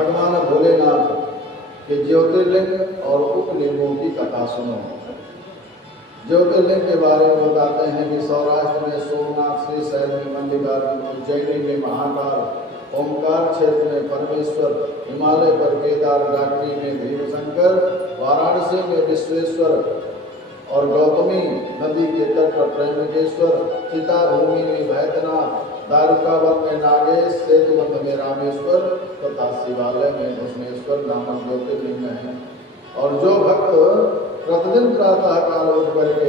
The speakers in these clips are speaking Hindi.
भगवान भोलेनाथ के ज्योतिर्लिंग और उपलिंगों की कथा सुनो। ज्योतिर्लिंग के बारे में बताते हैं कि सौराष्ट्र में सोमनाथ, श्रीशैल में मल्लिकार्जुन, उज्जैनी में महाकाल, ओंकार क्षेत्र में परमेश्वर, हिमालय पर केदार, डाकरी में भीमशंकर, वाराणसी में विश्वेश्वर और गौतमी नदी के तट पर त्रयंबकेश्वर, चिताभूमि में भैद्यनाथ, दारुकावन में नागेश, सेतुबंध में रामेश्वर तथा शिवालय में भस्मेश्वर नामक ज्योतिर्लिंग है। और जो भक्त प्रतिदिन प्रातः काल उठ करके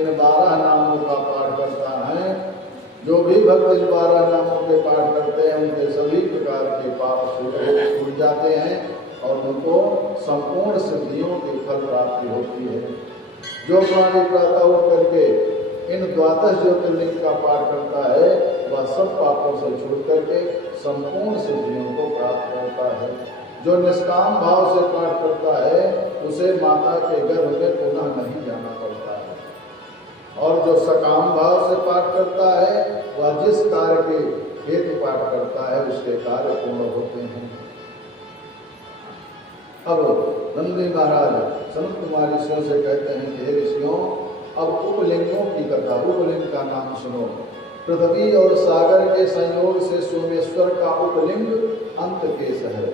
इन 12 नामों का पाठ करता है, जो भी भक्त इन 12 नामों के पाठ करते हैं, उनके सभी प्रकार के पाप छूट जाते हैं और उनको संपूर्ण सिद्धियों की फल प्राप्ति होती है। जो प्राणी प्रातः उठ करके इन 12 ज्योतिर्लिंग का पाठ करता है, वह सब पापों से छूट करके संपूर्ण सिद्धियों को प्राप्त करता है। जो निष्काम भाव से पाठ करता है, उसे माता के गर्भ में पुनः नहीं जाना पड़ता है। और जो सकाम भाव से पाठ करता है, वह जिस कार्य के हेतु पाठ करता है, उसके कार्य पूर्ण होते हैं। अब नंदी महाराज सनत कुमार ऋषियों से कहते हैं कि हे ऋषियों, अब उपलिंगों की कथा, उपलिंग का नाम सुनो। पृथ्वी और सागर के संयोग से सोमेश्वर का उपलिंग अंतकेश है।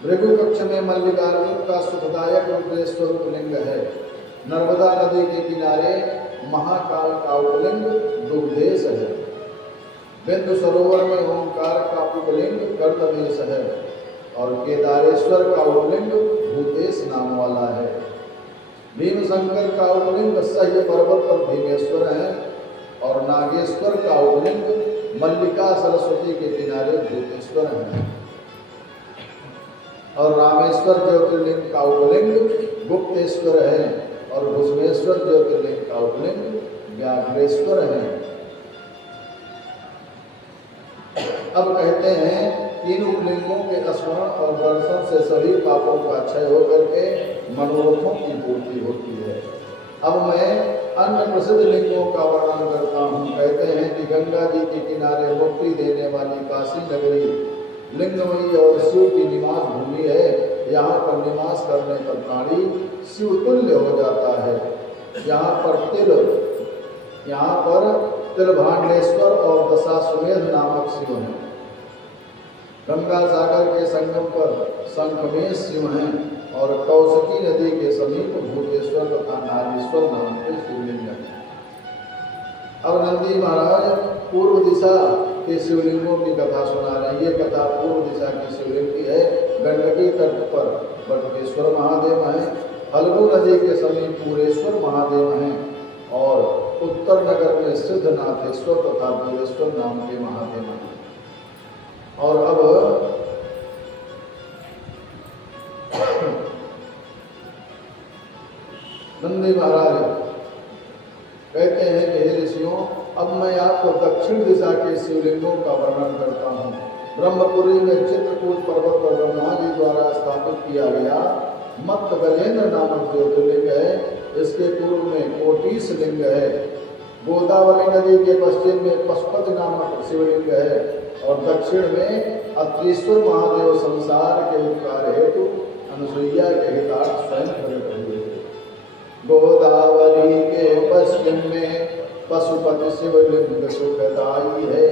भृगु कक्ष में मल्लिकार्जुन का सुखदायक रुद्रेश्वर उपलिंग है। नर्मदा नदी के किनारे महाकाल का उपलिंग दुग्धेश है। बिंदु सरोवर में ओंकार का उपलिंग कर्दमेश है और केदारेश्वर का उपलिंग भूतेश नाम वाला है। भीमशंकर का उपलिंग सह्य पर्वत पर भीमेश्वर है और नागेश्वर का उपलिंग मल्लिका सरस्वती के किनारे भूतेश्वर है। और रामेश्वर ज्योतिर्लिंग का उपलिंग गुप्तेश्वर है और भस्मेश्वर ज्योतिर्लिंग का उपलिंग व्याघ्रेश्वर है। अब कहते हैं इन उपलिंगों के स्मरण और दर्शन से सभी पापों का क्षय होकर के मनोरथों की पूर्ति होती है। अब मैं अन्य प्रसिद्ध लिंगों का वर्णन करता हूँ। कहते हैं कि गंगा जी के किनारे मुक्ति देने वाली काशी नगरी लिंगमयी और शिव की निवास भूमि है। यहाँ पर निवास करने पर प्राणी शिव तुल्य हो जाता है। यहाँ पर तिलभांडेश्वर और दशाश्वमेध नामक शिव हैं। गंगा सागर के संगम पर शंखमेश शिव हैं और कौशिकी नदी के समीप भूतेश्वर तथा नागेश्वर नाम के शिवलिंग हैं। अब नंदी महाराज पूर्व दिशा के शिवलिंगों की कथा सुना रहे हैं। ये कथा पूर्व दिशा की शिवलिंग की है। गंडकी तट पर बटकेश्वर महादेव हैं, फल्गु नदी के समीप पूरेश्वर महादेव हैं और उत्तर नगर में सिद्धनाथेश्वर तथा भूरेश्वर नाम के महादेव हैं। और अब नंदी महाराज कहते हैं कि हे ऋषियों, अब मैं आपको दक्षिण दिशा के शिवलिंगों का वर्णन करता हूँ। ब्रह्मपुरी में चित्रकूट पर्वत पर ब्रह्मा जी द्वारा स्थापित किया गया मत्त गजेंद्र नामक ज्योतिर्लिंग है। इसके पूर्व में कोटीश लिंग है। गोदावरी नदी के पश्चिम में पशुपति नामक शिवलिंग है और दक्षिण में अत्रीश्वर महादेव संसार के उपकार हेतु अनुसुईया के हितार्थ स्वयं प्रकट हुए। गोदावरी के पश्चिम में पशुपति शिवलिंग सुखदाई है।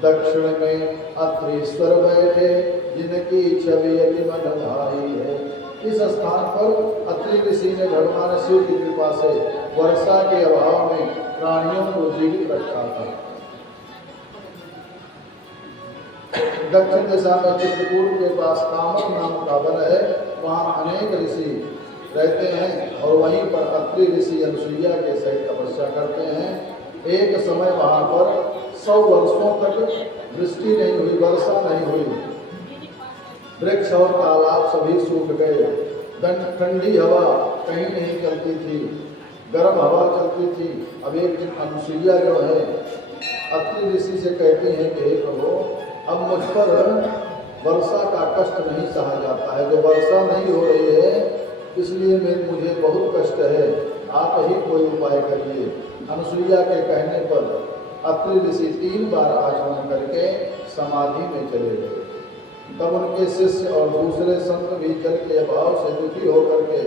दक्षिण में अत्रीश्वर बैठे जिनकी छवि अति मन भाई है। इस स्थान पर अत्रि ऋषि ने भगवान शिव की कृपा से वर्षा के अभाव में प्राणियों को जीवित रखा था। दक्षिण दिशा में चित्रकूट के पास कामक नाम का वन है। वहाँ अनेक ऋषि रहते हैं और वहीं पर अत्रि ऋषि अनुसुईया के सहित तपस्या करते हैं। एक समय वहाँ पर 100 वर्षों तक वृष्टि नहीं हुई, वर्षा नहीं हुई। वृक्ष और तालाब सभी सूख गए। ठंडी हवा कहीं नहीं चलती थी, गर्म हवा चलती थी। अब एक दिन अनुसुईया जो है अत्रि ऋषि से कहती हैं कि हे प्रभु, अब मुझ पर वर्षा का कष्ट नहीं सहा जाता है। जो वर्षा नहीं हो रही है इसलिए मुझे बहुत कष्ट है, आप ही कोई उपाय करिए। अनुसुईया के कहने पर अत्रि ऋषि 3 बार आचमन करके समाधि में चले गए। तब उनके शिष्य और दूसरे संत भी जल के अभाव से दुखी होकर के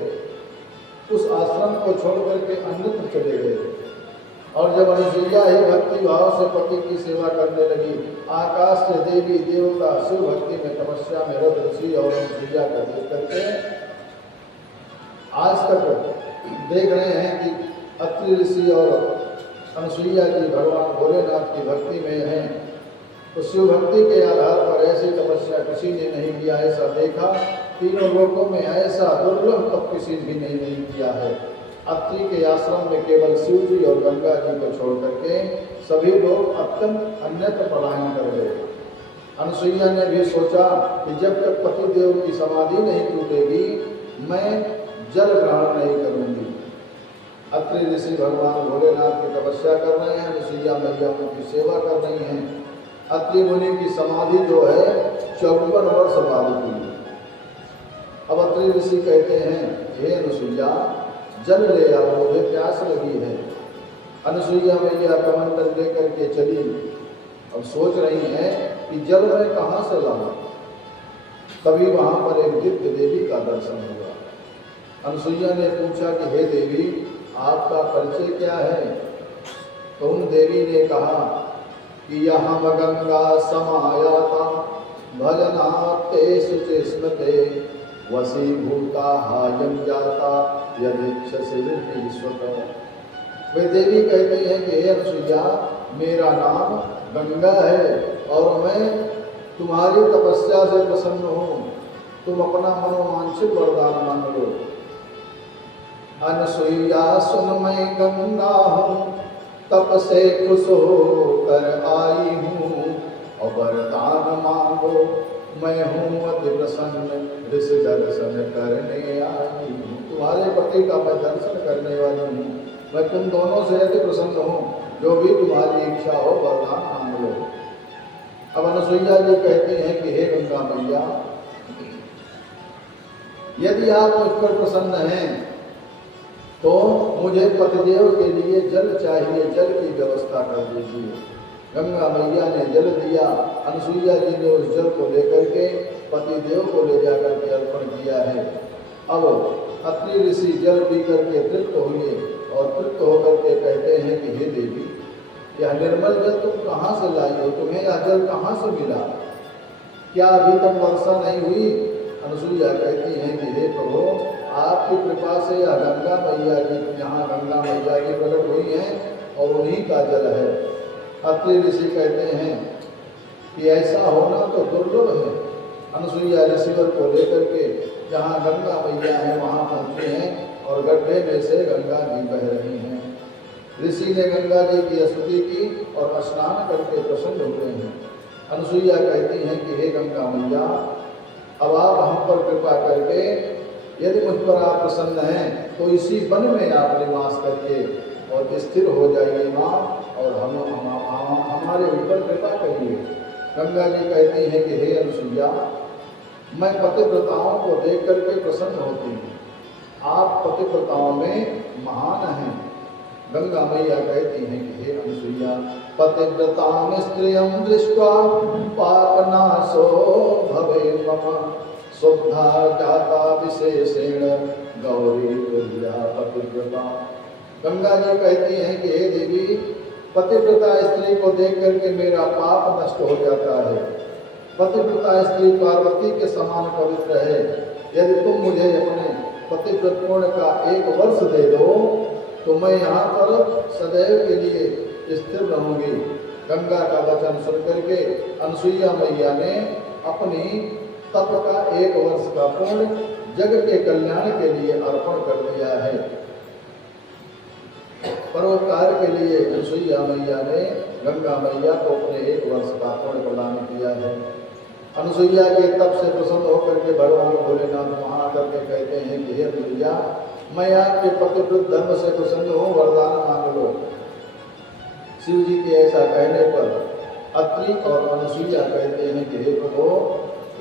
उस आश्रम को छोड़ करके अन्यत्र चले गए। और जब अनुसुईया ही भक्ति भाव से पति की सेवा करने लगी, आकाश से देवी देवता शिव भक्ति में तपस्या में रत ऋषि और अनुसुईया को देख करके आज तक देख रहे हैं कि अत्रि ऋषि और अनुसुईया जी भगवान भोलेनाथ की भक्ति में हैं। तो शिव भक्ति के आधार पर ऐसी तपस्या किसी ने नहीं किया, ऐसा देखा। तीनों लोकों में ऐसा दुर्लभ तप किसी भी नहीं किया है। अत्रि के आश्रम में केवल शिव जी और गंगा जी को छोड़ करके सभी लोग अत्यंत अन्यत्र पलायन कर गए। अनुसुईया ने भी सोचा कि जब तक पति देव की समाधि नहीं टूटेगी मैं जल ग्रहण नहीं करूंगी। अत्रि ऋषि भगवान भोलेनाथ की तपस्या कर रहे हैं, अनुसुईया मैया उनकी सेवा कर रही हैं। अत्रि मुनि की समाधि जो है 54 वर्ष बाद हुई। अब अत्रि ऋषि कहते हैं, हे अनुसुईया जल ले आओ, मुझे प्यास लगी है। अनुसुईया मैया कमंडल लेकर के चली। अब सोच रही हैं कि जल मैं कहाँ से लाऊं। तभी वहां पर एक दिव्य देवी का दर्शन हुआ। अनुसुईया ने पूछा कि हे देवी आपका परिचय क्या है। तो उन देवी ने कहा कि यहाँ गंगा समायाता भजनाते शुचि स्मृते वसीभूता हायम जाता यदीक्षसि वे देवी कहते हैं कि हे अनुसुईया मेरा नाम गंगा है और मैं तुम्हारी तपस्या से प्रसन्न हूँ, तुम अपना मनोवांछित वरदान मांग लो। अनुसुईया सुन मैं गंगा हूँ, तप से खुश होकर आई हूँ और वरदान मांगो मैं हूँ अति प्रसन्न ऋषि दर्शन करने आई हूँ। तुम्हारे पति का मैं दर्शन करने वाली हूँ, मैं तुम दोनों से अति प्रसन्न हूँ, जो भी तुम्हारी इच्छा हो वरदान मांग लो। अब अनुसुईया जी कहती हैं कि हे गंगा मैया यदि आप मुझ पर प्रसन्न हैं तो मुझे पतिदेव के लिए जल चाहिए, जल की व्यवस्था कर दीजिए। गंगा मैया ने जल दिया। अनुसुईया जी ने उस जल को लेकर के पतिदेव को ले जाकर के अर्पण किया है। अब अत्रि ऋषि जल पी करके तृप्त हुए और तृप्त होकर के कहते हैं कि हे देवी यह निर्मल जल तुम कहाँ से लाई हो, तुम्हें यह जल कहाँ से मिला, क्या अभी तक वर्षा नहीं हुई। अनुसुईया कहती हैं कि हे प्रभु आपकी कृपा से यह गंगा मैया की यहाँ गंगा मैया की प्रकट हुई हैं और उन्हीं का जल है। अत्रि ऋषि कहते हैं कि ऐसा होना तो दुर्लभ है। अनुसुईया ऋषिवर को लेकर के जहाँ गंगा मैया है वहाँ पहुँचे हैं और गड्ढे में से गंगा जी बह रही हैं। ऋषि ने गंगा जी की स्तुति की और स्नान करके प्रसन्न हुए हैं। अनुसुईया कहती हैं कि हे गंगा मैया अब आप हम पर कृपा करके यदि मुझ पर आप प्रसन्न हैं तो इसी वन में आप निवास करके और स्थिर हो जाइए माँ और हमारे ऊपर कृपा करिए। गंगा जी कहती हैं कि हे अनुसुईया मैं पतिव्रताओं को देख करके प्रसन्न होती हूँ, आप पतिव्रताओं में महान हैं। गंगा मैया कहती हैं कि हे अनुसुईया पतिव्रतां स्त्रियं दृष्ट्वा पापनाशो भवे मम शुद्धा जाता विशेषेण गौरी तुल्या पतिव्रता। गंगा जी कहती हैं कि हे देवी पतिव्रता स्त्री को देख करके मेरा पाप नष्ट हो जाता है। पतिव्रता स्त्री पार्वती के समान पवित्र है। यदि तुम मुझे अपने पतिव्रत पूर्ण का 1 वर्ष दे दो तो मैं यहाँ पर सदैव के लिए स्थिर रहूंगी। गंगा का वचन सुन करके अनुसुईया मैया ने अपनी तप का 1 वर्ष का पूर्ण जग के कल्याण के लिए अर्पण कर दिया है। परोपकार के लिए अनुसुईया मैया ने गंगा मैया को अपने 1 वर्ष का पूर्ण प्रदान किया है। अनुसुईया के तप से प्रसन्न होकर के भगवान भोलेनाथ वहाँ करके कहते हैं कि हे अनुसुईया मैं आपके पतिव्रत धर्म से प्रसन्न हूँ, वरदान मांग लो। शिव जी के ऐसा कहने पर अत्रि और अनुसुईया कहते हैं कि हे प्रभु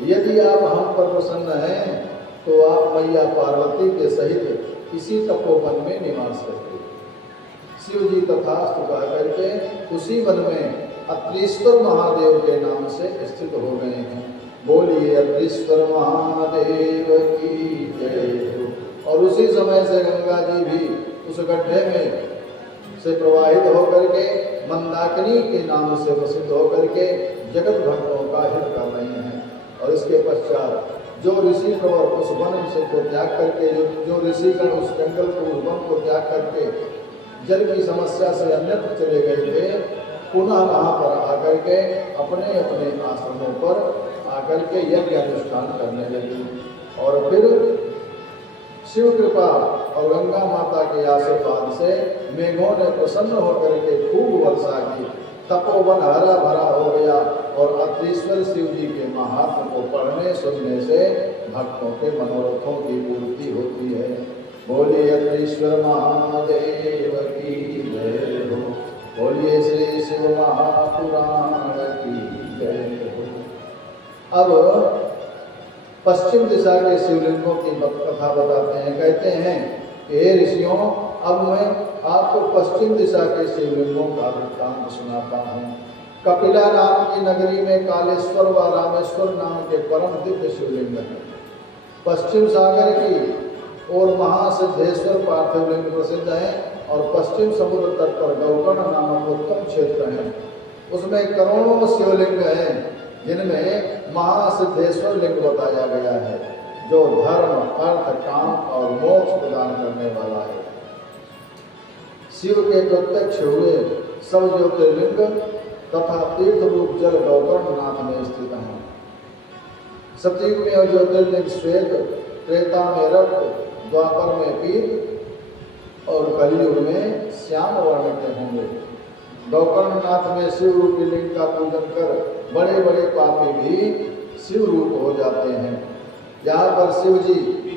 यदि आप हम पर प्रसन्न हैं तो आप मैया पार्वती के सहित इसी तपोवन में निवास करते। शिव जी तथास्तु कह करके उसी वन में अत्रीश्वर महादेव के नाम से स्थित हो गए हैं। बोलिए अत्रीश्वर महादेव की जय हो। और उसी समय से गंगा जी भी उस गड्ढे में से प्रवाहित होकर के मंदाकिनी के नाम से प्रसिद्ध होकर के जगत भक्तों का हित कर रही हैं। और इसके पश्चात जो ऋषि प्रवर उस वन से को त्याग करके जो ऋषिगण उस जंगल को उस वन को त्याग करके जल की समस्या से अन्यत्र चले गए थे, पुनः वहाँ पर आकर के अपने अपने आश्रमों पर आकर के यज्ञ अनुष्ठान करने लगी। और फिर शिव कृपा और गंगा माता के आशीर्वाद से मेघों ने प्रसन्न होकर के खूब वर्षा की, तपोवन हरा भरा हो गया। और अत्रीश्वर शिव जी के महात्म को पढ़ने सुनने से भक्तों के मनोरथों की पूर्ति होती है। बोलिए अत्रीश्वर महादेव की जय हो। बोलिए श्री शिव महापुराण की जय हो। अब पश्चिम दिशा के शिवलिंगों की कथा बताते हैं। कहते हैं कि हे ऋषियों, अब मैं आपको पश्चिम दिशा के शिवलिंगों का वृत्तांत सुनाता हूँ। कपिला नाम की नगरी में कालेश्वर व रामेश्वर नाम के परम दिव्य शिवलिंग हैं। पश्चिम सागर की और महासिद्धेश्वर पार्थिव लिंग प्रसिद्ध हैं। और पश्चिम समुद्र तट पर गौकर्ण नामक उत्तम क्षेत्र है, उसमें करोड़ों शिवलिंग हैं, जिनमें महासिद्धेश्वर लिंग बताया गया है, जो धर्म अर्थ काम और मोक्ष प्रदान करने वाला है। शिव के प्रत्यक्ष हुए सब ज्योतिर्लिंग तथा तीर्थ रूप जल गौकर्ण नाथ में स्थित हैं। सतयुग में ज्योतिर्लिंग श्वेत, त्रेता में रक्त, द्वापर में पीत और कलयुग में श्याम वर्ण के होंगे। गौकर्ण नाथ में शिव रूपी लिंग का पूजन कर बड़े बड़े पापी भी शिव रूप हो जाते हैं। यहाँ पर शिव जी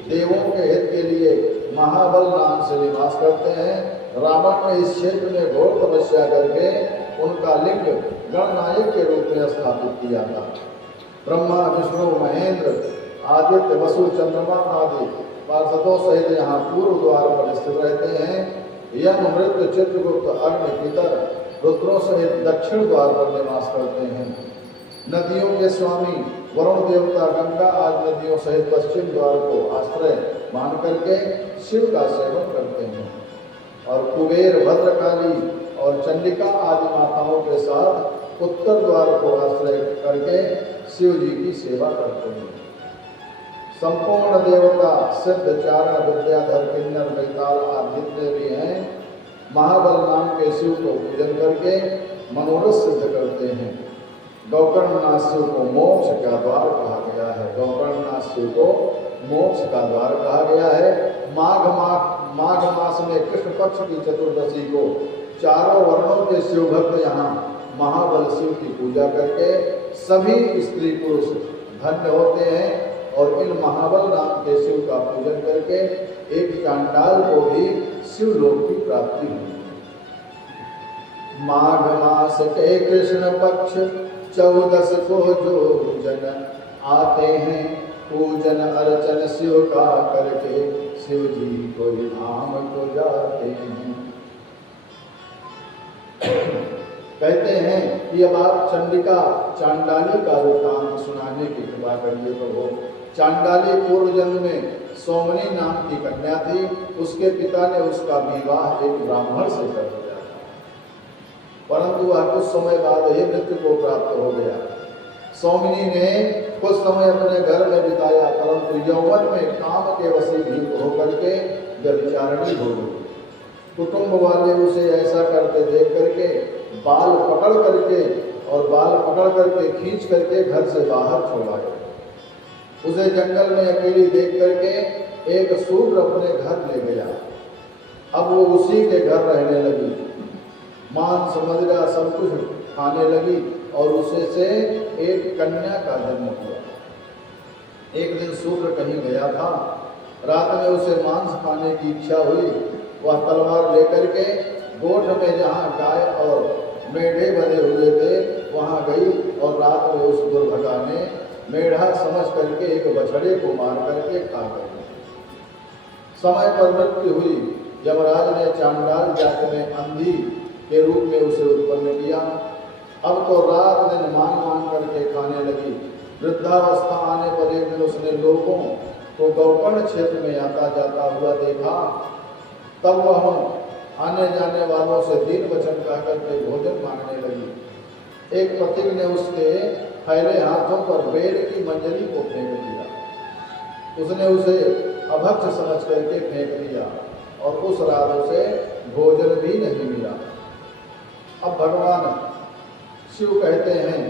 देवों के हित के लिए महाबल नाम से निवास करते हैं। रावण ने इस क्षेत्र में घोर तपस्या करके उनका लिंग गणनायक के रूप में स्थापित किया था। ब्रह्मा विष्णु महेंद्र आदित्य वसु चंद्रमा आदि पार्षदों सहित यहाँ पूर्व द्वार पर स्थित रहते हैं। यम मृत्यु चित्रगुप्त अग्नि पितर रुद्रों सहित दक्षिण द्वार पर निवास करते हैं। नदियों के स्वामी वरुण देवता गंगा आदि नदियों सहित पश्चिम द्वार को आश्रय मान करके शिव का सेवन करते हैं। और कुबेर, भद्रकाली और चंडिका आदि माताओं के साथ उत्तर द्वार को आश्रय करके शिव जी की सेवा करते हैं। संपूर्ण देवता सिद्ध, चारण, विद्याधर, किन्नर, बेताल आदि जितने भी हैं, महाबल नाम के शिव को पूजन करके मनोरथ सिद्ध करते हैं। गौकर्णनाथ शिव को मोक्ष का द्वार कहा गया है। गौकर्णनाथ शिव को मोक्ष का द्वार कहा गया है। माघ मास में कृष्ण पक्ष की चतुर्दशी को चारों वर्णों के शिव भक्त यहाँ महाबल शिव की पूजा करके सभी स्त्री पुरुष धन्य होते हैं। और इन महाबल नाम के शिव का पूजन करके एक चांडाल को भी शिवलोक की प्राप्ति हुई। माघ मास के कृष्ण पक्ष 14 को जो जन आते हैं, पूजन अर्चन शिव का करके शिव जी को धाम को जाते हैं। कहते हैं कि अब आप चंडिका चांडाली का वृत्तांत सुनाने की कृपा करिए प्रभु। चांडाली पूर्व जन्म में सोमनी नाम की कन्या थी। उसके पिता ने उसका विवाह एक ब्राह्मण से कर दिया था, परंतु वह कुछ समय बाद ही मृत्यु को प्राप्त हो गया। सोमनी ने कुछ समय अपने घर में बिताया, परंतु यौवन में काम के वशीभूत होकर के व्यभिचारिणी हो गई। कुटुंब वाले उसे ऐसा करते देख करके बाल पकड़ करके खींच करके घर से बाहर छोड़ा गया। उसे जंगल में अकेली देख करके एक शूद्र अपने घर ले गया। अब वो उसी के घर रहने लगी, मांस मदिरा सब कुछ खाने लगी और उसे से एक कन्या का जन्म हुआ। एक दिन शूद्र कहीं गया था, रात में उसे मांस खाने की इच्छा हुई। वह तलवार लेकर के गोठ में जहाँ गाय और मेढ़े बंधे हुए थे वहाँ गई और रात में उस दुर्भगा ने मेढ़ा समझ करके एक बछड़े को मार करके खा गई। समय पर मृत्यु हुई। यमराज ने चांडाल जाति में अंधी के रूप में उसे उत्पन्न किया। अब तो रात दिन मांग करके खाने लगी। वृद्धावस्था आने पर एक दिन उसने लोगों को गौकर्ण क्षेत्र में आता जाता हुआ देखा। तब वह आने जाने वालों से दीन वचन कहकर के भोजन मांगने लगी। एक पथिक ने उसके फैले हाथों पर बेर की मंजरी को फेंक दिया। उसने उसे अभक्ष समझ करके फेंक दिया और उस रात उसे भोजन भी नहीं मिला। अब भगवान शिव कहते हैं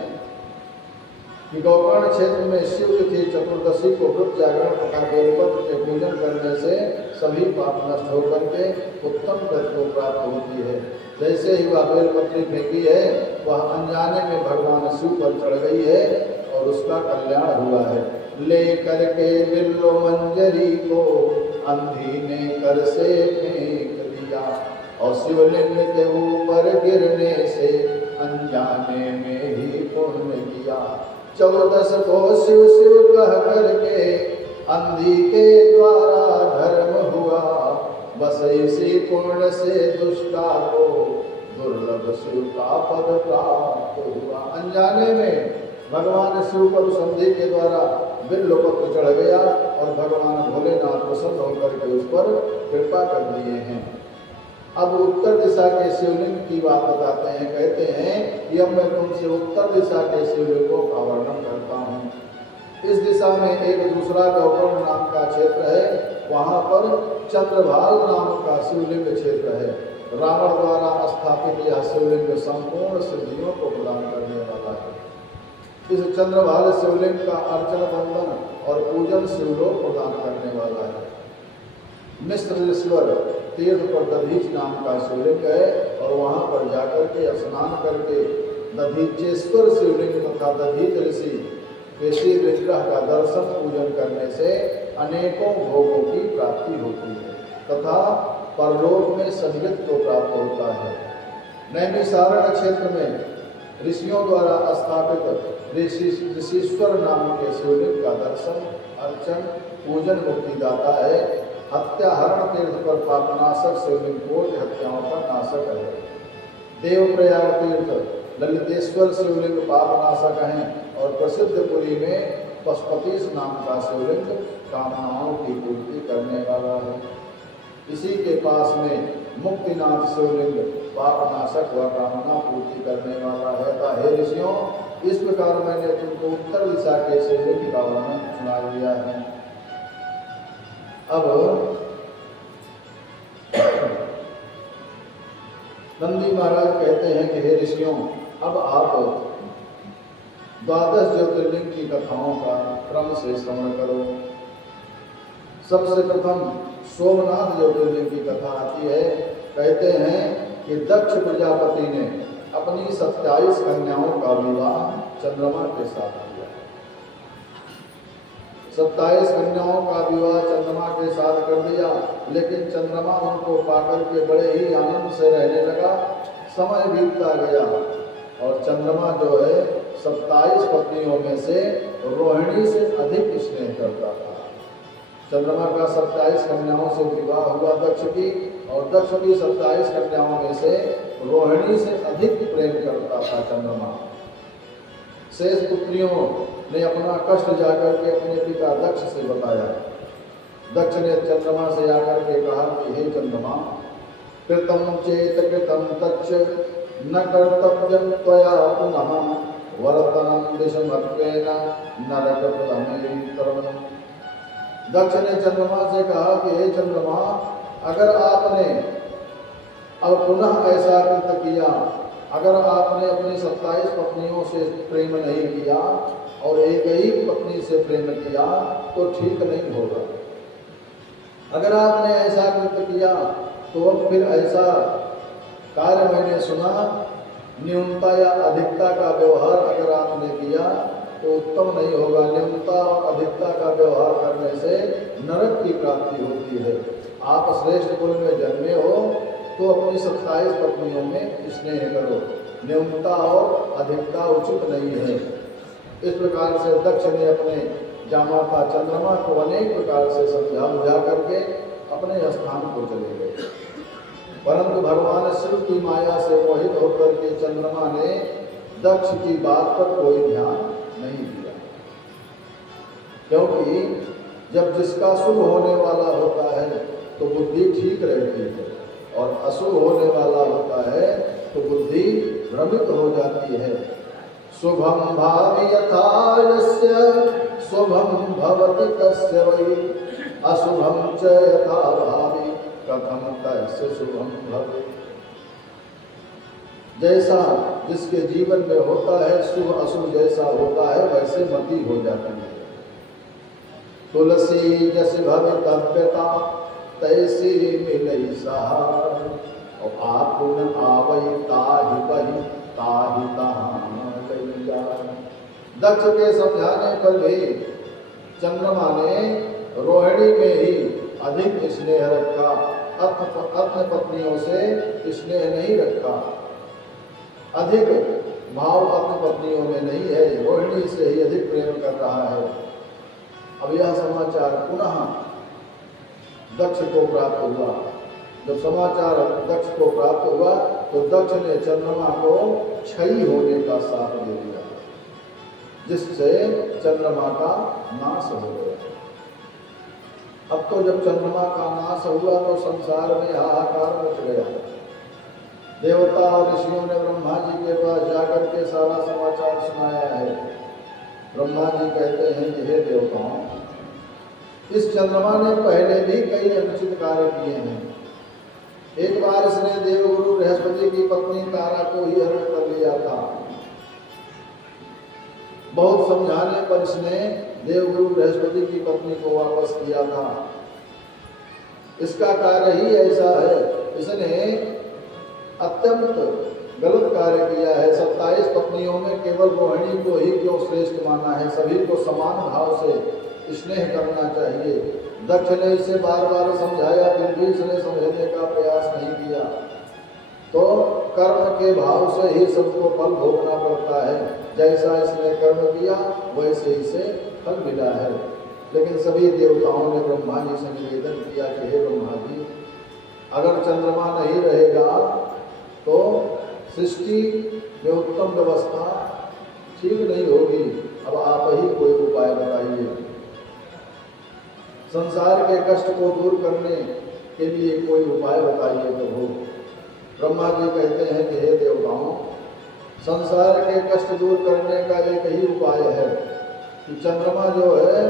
कि गौकर्ण क्षेत्र में शिव तिथि चतुर्दशी को व्रत जागरण तथा बेलपत्र के पूजन करने से सभी पाप नष्ट होकर के उत्तम गति को प्राप्त होती है। जैसे ही वह बेलपत्री फेंकी है, वह अनजाने में भगवान शिव पर चढ़ गई है और उसका कल्याण हुआ है। ले करके बिल्लो मंजरी को अंधी ने कर से फेंक दिया और शिवलिंग के ऊपर गिरने से अनजाने में ही पुण्य किया। 14 को शिव शिव कह करके अंधी के द्वारा धर्म हुआ। बस इसी पुण्य से दुष्टा को दुर्लभ शिव का पद प्राप्त हुआ। अनजाने में भगवान शिव पर उस अंधी के द्वारा बिल्व पत्र चढ़ गया और भगवान भोलेनाथ प्रसन्न होकर के उस पर कृपा कर दिए हैं। अब उत्तर दिशा के शिवलिंग की बात बताते हैं। कहते हैं कि अब मैं तुमसे उत्तर दिशा के शिवलिंगों का वर्णन करता हूँ। इस दिशा में एक दूसरा गौकर्ण नाम का क्षेत्र है। वहाँ पर चंद्रभाल नाम का शिवलिंग क्षेत्र है। रावण द्वारा स्थापित यह शिवलिंग संपूर्ण सिद्धियों को प्रदान करने वाला है। इस चंद्रभाल शिवलिंग का अर्चन बंधन और पूजन शिवलोक प्रदान करने वाला है। मिश्रेश्वर तीर्थ पर दधीच नाम का शिवलिंग है और वहाँ पर जाकर के स्नान करके दधीचेश्वर शिवलिंग तथा दधीच ऋषि ऋषि विग्रह का दर्शन पूजन करने से अनेकों भोगों की प्राप्ति होती है तथा परलोक में संगीत को प्राप्त होता है। नैमिषारण्य क्षेत्र में ऋषियों द्वारा स्थापित ऋषिश्वर नाम के शिवलिंग का दर्शन अर्चन पूजन मुक्ति दाता है। हत्याहरण तीर्थ पर पापनाशक शिवलिंग कोटि हत्याओं का नाशक है। देवप्रयाग तीर्थ ललितेश्वर शिवलिंग पापनाशक हैं और प्रसिद्ध पुरी में पशुपतिश नाम का शिवलिंग कामनाओं की पूर्ति करने वाला है। इसी के पास में मुक्तिनाथ शिवलिंग पापनाशक व कामना पूर्ति करने वाला है। हे ऋषियों, इस प्रकार मैंने तुमको उत्तर दिशा के शिवलिंग का वर्णन सुना दिया है। अब नंदी महाराज कहते हैं कि हे ऋषियों, अब आप 12 ज्योतिर्लिंग की कथाओं का क्रम से श्रवण करो। सबसे प्रथम सोमनाथ ज्योतिर्लिंग की कथा आती है। कहते हैं कि दक्ष प्रजापति ने अपनी 27 कन्याओं का विवाह चंद्रमा के साथ किया। 27 कन्याओं का विवाह चंद्रमा के साथ कर दिया, लेकिन चंद्रमा उनको पाकर के बड़े ही आनंद से रहने लगा। समय बीतता गया और चंद्रमा जो है 27 पत्नियों में से रोहिणी से अधिक स्नेह करता था। चंद्रमा का 27 कन्याओं से विवाह हुआ दक्ष की, और दक्ष की 27 कन्याओं में से रोहिणी से अधिक प्रेम करता था चंद्रमा। शेष पुत्रियों ने अपना कष्ट जाकर के अपने पिता दक्ष से बताया। दक्ष ने चंद्रमा से आकर के कहा कि हे चंद्रमा, कृतम चेत कृतम तच्च न कर्तव्यम त्वया पुनः वर्तनम दिशमत्वेन नरकप्रमेतरम। दक्ष ने चंद्रमा से कहा कि हे चंद्रमा, अगर आपने अब पुनः ऐसा कृत्य किया, अगर आपने अपनी 27 पत्नियों से प्रेम नहीं किया और एक ही पत्नी से प्रेम किया तो ठीक नहीं होगा। अगर आपने ऐसा कृत्य किया तो अब फिर ऐसा कार्य मैंने सुना, न्यूनता या अधिकता का व्यवहार अगर आपने किया तो उत्तम नहीं होगा। न्यूनता और अधिकता का व्यवहार करने से नरक की प्राप्ति होती है। आप श्रेष्ठ कुल में जन्मे हो तो अपनी 27 पत्नियों में स्नेह करो। न्यूनता और अधिकता उचित नहीं है। इस प्रकार से दक्ष ने अपने जामाता चंद्रमा को अनेक प्रकार से समझा बुझा करके अपने स्थान को चले गए। परंतु भगवान शिव की माया से मोहित होकर के चंद्रमा ने दक्ष की बात पर कोई ध्यान नहीं दिया। क्योंकि जब जिसका शुभ होने वाला होता है तो बुद्धि ठीक रहती है, और अशुभ होने वाला होता है तो बुद्धि भ्रमित हो जाती है। शुभम भावी यथा यस्य शुभम भवति तस्य वै, अशुभम च यथा भावी कथम तस्य शुभम भवेत्। जैसा जिसके जीवन में होता है, शुभ अशुभ जैसा होता है वैसे मति हो जाती है। तुलसी जस भवितव्यता तैसी मिलई सहार, और आपुन आवई ताहि बहि ताहि तहां लई जाय। दक्ष के समझाने पर भी चंद्रमा ने रोहिणी में ही अधिक स्नेह रखा, अपने पत्नियों से स्नेह नहीं रखा। अधिक भाव अपनी पत्नियों में नहीं है, रोहिणी से ही अधिक प्रेम कर रहा है। अब यह समाचार पुनः दक्ष को प्राप्त हुआ। जब समाचार दक्ष को प्राप्त हुआ तो दक्ष ने चंद्रमा को क्षयी होने का शाप दे दिया, जिससे चंद्रमा का नाश हो गया। अब तो जब चंद्रमा का नाश हुआ तो संसार में हाहाकार मच गया। देवता और ऋषियों ने ब्रह्मा जी के पास जाकर के सारा समाचार सुनाया है। ब्रह्मा जी कहते हैं कि हे देवताओं, इस चंद्रमा ने पहले भी कई अनुचित कार्य किए हैं। एक बार इसने देवगुरु बृहस्पति की पत्नी तारा को ही हरण कर लिया था। बहुत समझाने पर इसने देवगुरु बृहस्पति की पत्नी को वापस किया था। इसका कार्य ही ऐसा है। इसने अत्यंत गलत कार्य किया है। 27 पत्नियों में केवल रोहिणी को ही क्यों श्रेष्ठ माना है? सभी को समान भाव से स्नेह करना चाहिए। दक्ष ने इसे बार बार समझाया, फिर भी इसने समझने का प्रयास नहीं किया। तो कर्म के भाव से ही सबको फल भोगना पड़ता है। जैसा इसने कर्म किया वैसे इसे फल मिला है। लेकिन सभी देवताओं ने ब्रह्मा जी से निवेदन किया कि हे ब्रह्मा जी, अगर चंद्रमा नहीं रहेगा तो सृष्टि में उत्तम व्यवस्था ठीक नहीं होगी। अब आप ही कोई उपाय बताइए। संसार के कष्ट को दूर करने के लिए कोई उपाय बताइए प्रभु। ब्रह्मा जी कहते हैं कि हे देवताओं, संसार के कष्ट दूर करने का एक ही उपाय है कि चंद्रमा जो है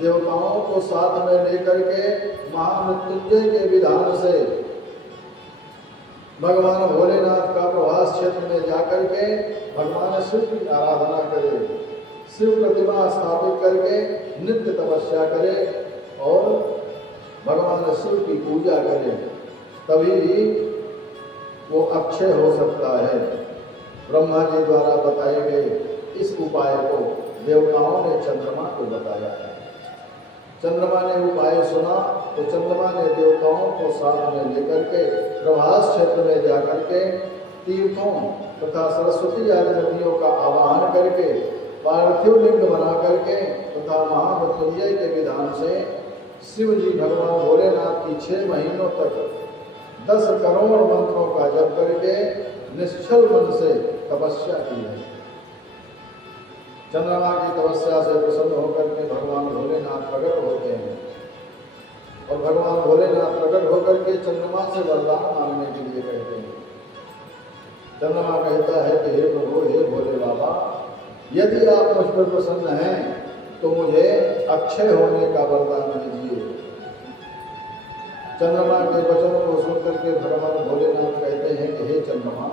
देवताओं को साथ में लेकर के महामृत्युंजय के विधान से भगवान भोलेनाथ का प्रभास क्षेत्र में जाकर के भगवान शिव की आराधना करे, शिव प्रतिमा स्थापित करके नित्य तपस्या करे और भगवान शिव की पूजा करे, तभी वो अक्षय हो सकता है। ब्रह्मा जी द्वारा बताए गए इस उपाय को देवताओं ने चंद्रमा को बताया है। चंद्रमा ने उपाय सुना तो चंद्रमा ने देवताओं को साथ में लेकर के प्रभास क्षेत्र में जाकर के तीर्थों तथा सरस्वती आदि नदियों का आवाहन करके पार्थिव लिंग बना करके तथा महामृत्युंजय के विधान से शिव जी भगवान भोलेनाथ की 6 महीनों तक 10 करोड़ मंत्रों का जप करके निश्चल मन से तपस्या की है। चंद्रमा की तपस्या से प्रसन्न होकर के भगवान भोलेनाथ प्रकट होते हैं और भगवान भोलेनाथ प्रकट होकर के चंद्रमा से वरदान मांगने के लिए कहते हैं। चंद्रमा कहता है कि हे प्रभु, हे भोले बाबा, यदि आप मुझ पर प्रसन्न हैं तो मुझे अक्षय होने का वरदान दीजिए। चंद्रमा के वचनों को सुनकर के भगवान भोलेनाथ कहते हैं कि हे चंद्रमा,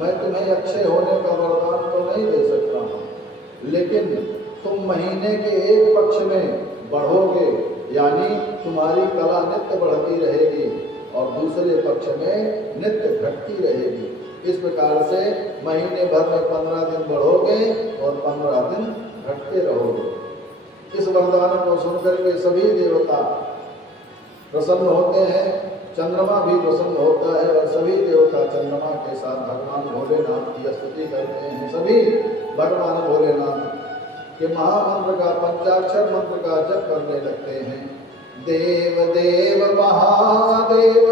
मैं तुम्हें अक्षय होने का वरदान तो नहीं दे सकता हूँ, लेकिन तुम महीने के एक पक्ष में बढ़ोगे, यानी तुम्हारी कला नित्य बढ़ती रहेगी और दूसरे पक्ष में नित्य घटती रहेगी। इस प्रकार से महीने भर में 15 दिन बढ़ोगे और 15 दिन घटते रहोगे। इस वरदान को सुनकर के सभी देवता प्रसन्न होते हैं, चंद्रमा भी प्रसन्न होता है और सभी देवता चंद्रमा के साथ भगवान भोलेनाथ की स्तुति करते हैं। सभी भगवान भोलेनाथ के महामंत्र का, पंचाक्षर मंत्र का जप करने लगते हैं। देव देव महादेव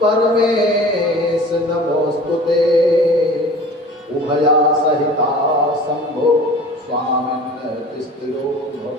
परमेश नमोस्तुते, उभया सहिता शंभो स्वामिन् तिस्तिरो भव।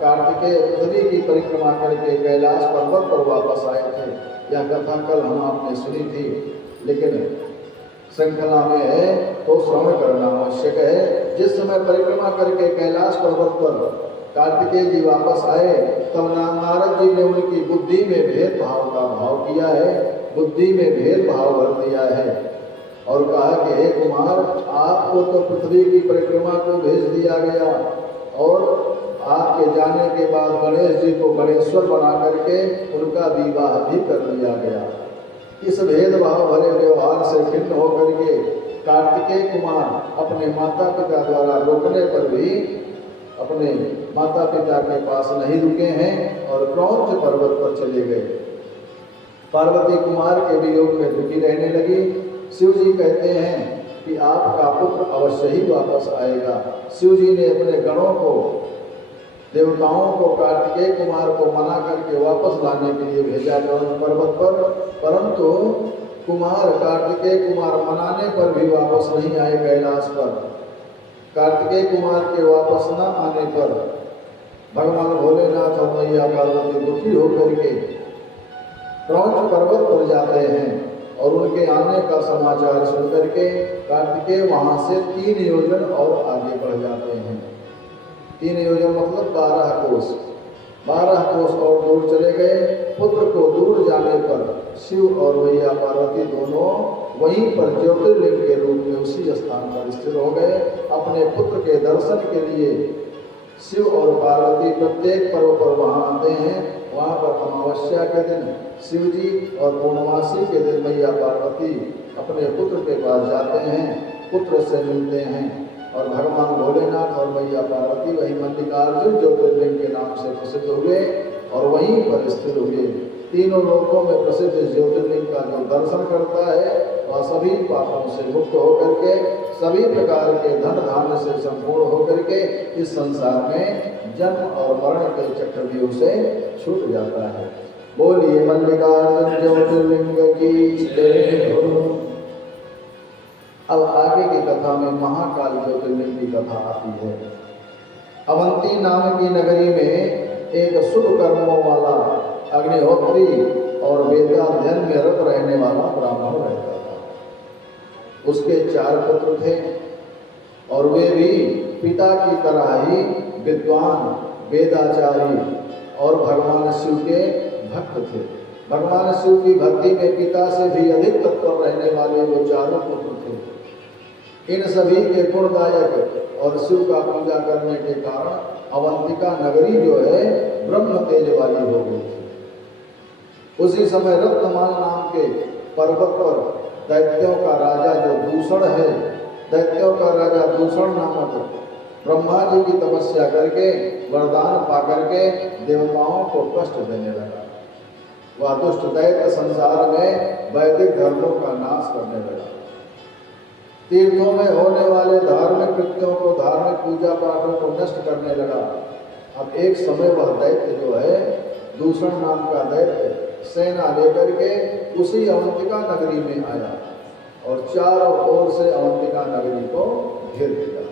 कार्तिकेय पृथ्वी की परिक्रमा करके कैलाश पर्वत पर वापस आए थे। यह कथा कल हम आपने सुनी थी, लेकिन श्रृंखला में है तो श्रवण करना आवश्यक है। जिस समय परिक्रमा करके कैलाश पर्वत पर कार्तिकेय जी वापस आए, तब नारद जी ने उनकी बुद्धि में भेदभाव का भाव किया है, बुद्धि में भेदभाव भर दिया है और कहा कि हे कुमार, आपको तो पृथ्वी की परिक्रमा को भेज दिया गया और आपके जाने के बाद गणेश जी को गणेश्वर बना करके उनका विवाह भी कर दिया गया। इस भेदभाव भरे व्यवहार से खिन्न होकर के कार्तिकेय कुमार अपने माता पिता द्वारा रोकने पर भी अपने माता पिता के पास नहीं रुके हैं और क्रौंच पर्वत पर चले गए। पार्वती कुमार के वियोग में दुखी रहने लगी। शिव जी कहते हैं कि आपका पुत्र अवश्य ही वापस आएगा। शिव जी ने अपने गणों को, देवताओं को कार्तिकेय कुमार को मना करके वापस लाने के लिए भेजा क्रौंच पर्वत पर, परंतु कुमार कार्तिकेय कुमार मनाने पर भी वापस नहीं आए कैलाश पर। कार्तिकेय कुमार के वापस न आने पर भगवान भोलेनाथ और मैया पार्वती दुखी होकर के क्रौंच पर्वत पर जाते हैं और उनके आने का समाचार सुनकर के कार्तिकेय वहां से 3 योजन और आगे बढ़ जाते हैं। 3 योजन मतलब 12 कोस, 12 कोस और दूर चले गए। पुत्र को दूर जाने पर शिव और मैया पार्वती दोनों वहीं पर ज्योतिर्लिंग के रूप में उसी स्थान पर स्थिर हो गए। अपने पुत्र के दर्शन के लिए शिव और पार्वती प्रत्येक पर्व पर वहाँ आते हैं। वहाँ पर अमावस्या के दिन शिव जी और पूर्णमासी के दिन मैया पार्वती अपने पुत्र के पास जाते हैं, पुत्र से मिलते हैं और भगवान भोलेनाथ और मैया पार्वती वही मल्लिकार्जुन ज्योतिर्लिंग के नाम से प्रसिद्ध हुए और वहीं पर स्थिर हुए। तीनों लोकों में प्रसिद्ध ज्योतिर्लिंग का जो दर्शन करता है वह सभी पापों से मुक्त होकर के, सभी प्रकार के धन धान्य से संपूर्ण होकर के इस संसार में जन्म और मरण के चक्रव्यूह से छूट जाता है। बोलिए मल्लिकार्जुन ज्योतिर्लिंग की जय हो। अब आगे की कथा में महाकाल ज्योतिर्लिंग की कथा आती है। अवंती नाम की नगरी में एक शुभ कर्मों वाला अग्निहोत्री और वेदाध्ययन में रत रहने वाला ब्राह्मण रहता था। उसके 4 पुत्र थे और वे भी पिता की तरह ही विद्वान, वेदाचारी और भगवान शिव के भक्त थे। भगवान शिव की भक्ति में पिता से भी अधिक तत्पर रहने वाले वो 4 पुत्र थे। इन सभी के गुणदायक और शिव का पूजा करने के कारण अवंतिका नगरी जो है ब्रह्म तेज वाली हो गई थी। उसी समय रत्नमाल नाम के पर्वत पर दैत्यों का राजा जो दूषण है, दैत्यों का राजा दूषण नामक ब्रह्मा जी की तपस्या करके वरदान पाकर के देवताओं को कष्ट देने लगा। वह दुष्ट दैत्य संसार में वैदिक धर्मों का नाश करने लगा। तीर्थों में होने वाले धार्मिक कृत्यों को, धार्मिक पूजा पाठों को नष्ट करने लगा। अब एक समय वह दैत्य जो है, दूषण नाम का दैत्य, सेना लेकर के उसी अवंतिका नगरी में आया और चारों ओर से अवंतिका नगरी को घेर दिया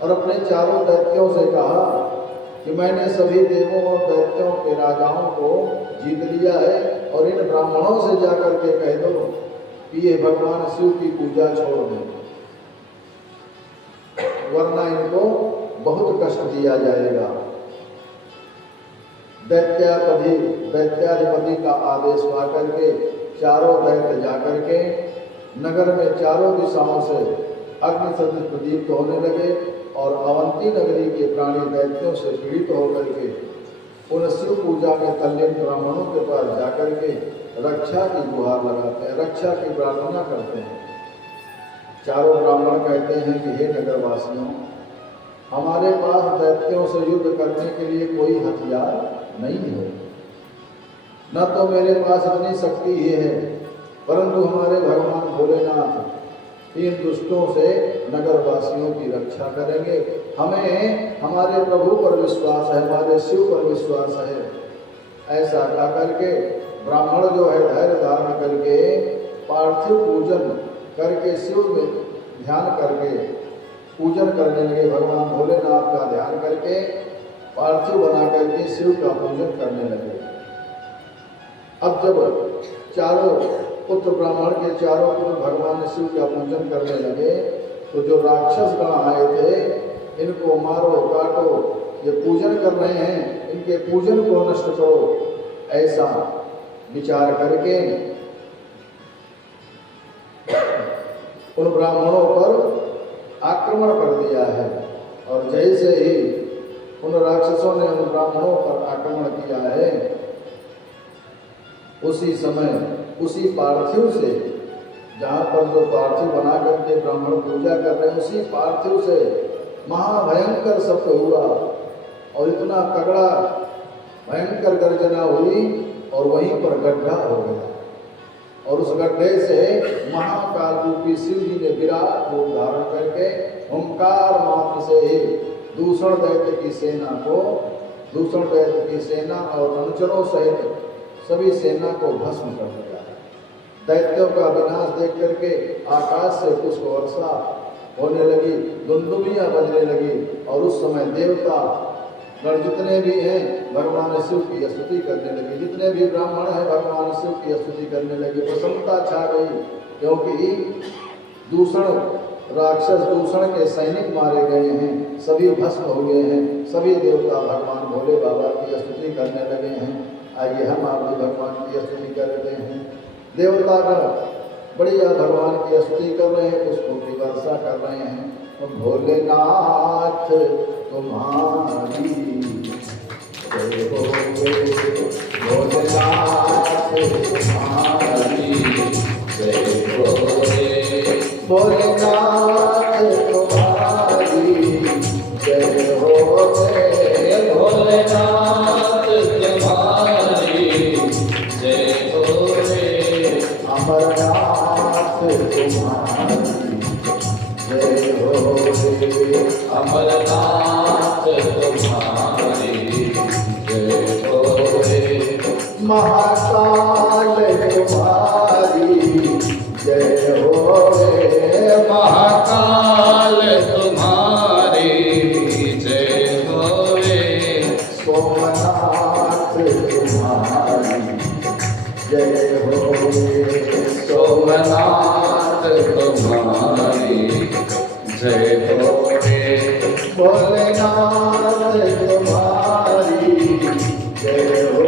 और अपने 4 दैत्यों से कहा कि मैंने सभी देवों और दैत्यों के राजाओं को जीत लिया है और इन ब्राह्मणों से जाकर के कह दो कि ये भगवान शिव की पूजा छोड़ दें, वरना इनको बहुत कष्ट दिया जाएगा। दैत्याधिपति का आदेश पाकर के 4 दैत्य जाकर के नगर में चारों दिशाओं से अग्नि सदृश प्रदीप्त होने लगे और अवंती नगरी के प्राणी दैत्यों से पीड़ित होकर के उन शिव पूजा में तल्लीन ब्राह्मणों के पास जाकर के रक्षा की गुहार लगाते हैं, रक्षा की प्रार्थना करते हैं। चारों ब्राह्मण कहते हैं कि हे नगरवासियों, हमारे पास दैत्यों से युद्ध करने के लिए कोई हथियार नहीं है, न तो मेरे पास इतनी शक्ति ये है, परंतु हमारे भगवान भोलेनाथ इन दुष्टों से नगरवासियों की रक्षा करेंगे। हमें हमारे प्रभु पर विश्वास है, हमारे शिव पर विश्वास है। ऐसा कहा करके ब्राह्मण जो है धैर्य धारण करके पार्थिव पूजन करके शिव में ध्यान करके पूजन करने लगे। भगवान भोलेनाथ का ध्यान करके पार्थिव बना करके शिव का पूजन करने लगे। अब जब चारों पुत्र ब्राह्मण के चारों पुत्र भगवान शिव का पूजन करने लगे तो जो राक्षस गण आए थे, इनको मारो काटो, ये पूजन कर रहे हैं, इनके पूजन को नष्ट करो, ऐसा विचार करके उन ब्राह्मणों पर आक्रमण कर दिया है। और जैसे ही उन राक्षसों ने उन ब्राह्मणों पर आक्रमण किया है, उसी समय उसी पार्थिव से, जहाँ पर जो पार्थिव बना करके ब्राह्मण पूजा कर रहे हैं, उसी पार्थिव से महाभयंकर शब्द हुआ और इतना तगड़ा भयंकर गर्जना हुई और वहीं पर गड्ढा हो गया। और उस गड्ढे से महाकाल रूपी शिव जी ने विराट रूप धारण करके ओंकार मात्र से ही दूषण दैत्य की सेना को, दूषण दैत्य की सेना और अनुचरों सहित सभी सेना को भस्म कर दिया। दैत्यों का विनाश देख करके आकाश से पुष्प वर्षा होने लगी, दुंदुभियां बजने लगी और उस समय देवता गण जितने भी हैं भगवान शिव की स्तुति करने लगे, जितने भी ब्राह्मण हैं भगवान शिव की स्तुति करने लगे। प्रसन्नता छा गई, क्योंकि दूषण राक्षस दूषण के सैनिक मारे गए हैं, सभी भस्म हो गए हैं, सभी देवता भगवान भोले बाबा की स्तुति करने लगे हैं। आइए हम आप भी भगवान की स्तुति करते हैं। देवता गण बढ़िया भगवान की स्तुति कर रहे हैं, पुष्पों की वर्षा कर रहे हैं। तो भोलेनाथ तुम्हारी जय हो, भोलेनाथ तुम्हारी जय हो, भोलेनाथ तुम्हारी जय हो, भोलेनाथ तुम्हारी जय हो, अमरनाथ तुम्हारी जय हो, अमरनाथ तुम्हारी जय हो, महाकाल तुम्हारी जय हो, महाकाल तुम्हारी जय हो, सोमनाथ तुम्हारी जय हो, सोमनाथ तुम्हारी जय हो, भोलेनाथ तुम्हारी जय हो,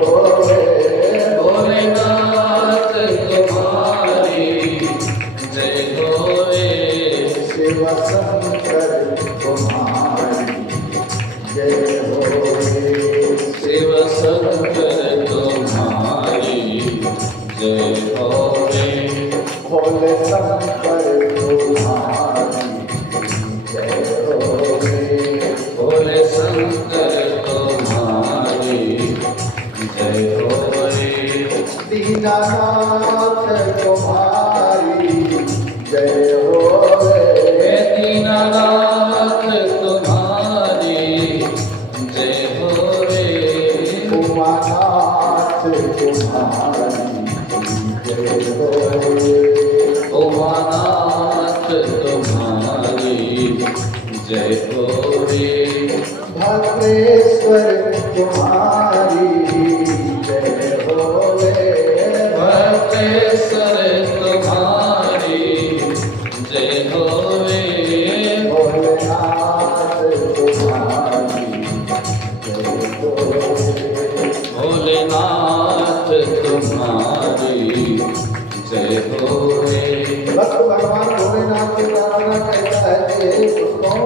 भोलेनाथ तुम्हारी जय हो, शिव शंकर तुम्हारी जय हो, शिव शंकर तुम्हारी जय हो, भोले शंकर तुम्हारी जय हो, भोले शंकर तुम्हारी जय हो, दीनानाथ तुम्हारी जय हो, दीनानाथ तुम्हारी जय हो, उमानाथ तुम्हारी जय हो, उमानाथ तुम्हारी जय हो, भद्रेश्वर तुम्हारी जय हो, भद्रेश्वर तुम्हारी जय हो, भोलेनाथ तुम्हारी जय हो, भोलेनाथ तुम्हारी जय हो। भक्त भगवान भोलेनाथ की प्रार्थना करता है कि हे पुष्पों,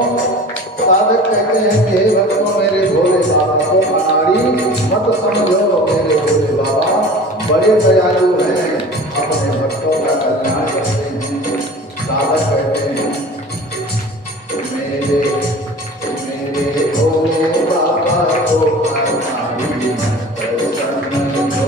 साधक कहते हैं कि हे भक्तों मेरे भोले बाबा को अनाड़ी मत समझो, मेरे भोले बाबा बड़े दयालु हैं, अपने भक्तों का कल्याण करते हैं। साधक कहते हैं मेरे मेरे भोले बाबा को अनाड़ी मत समझो,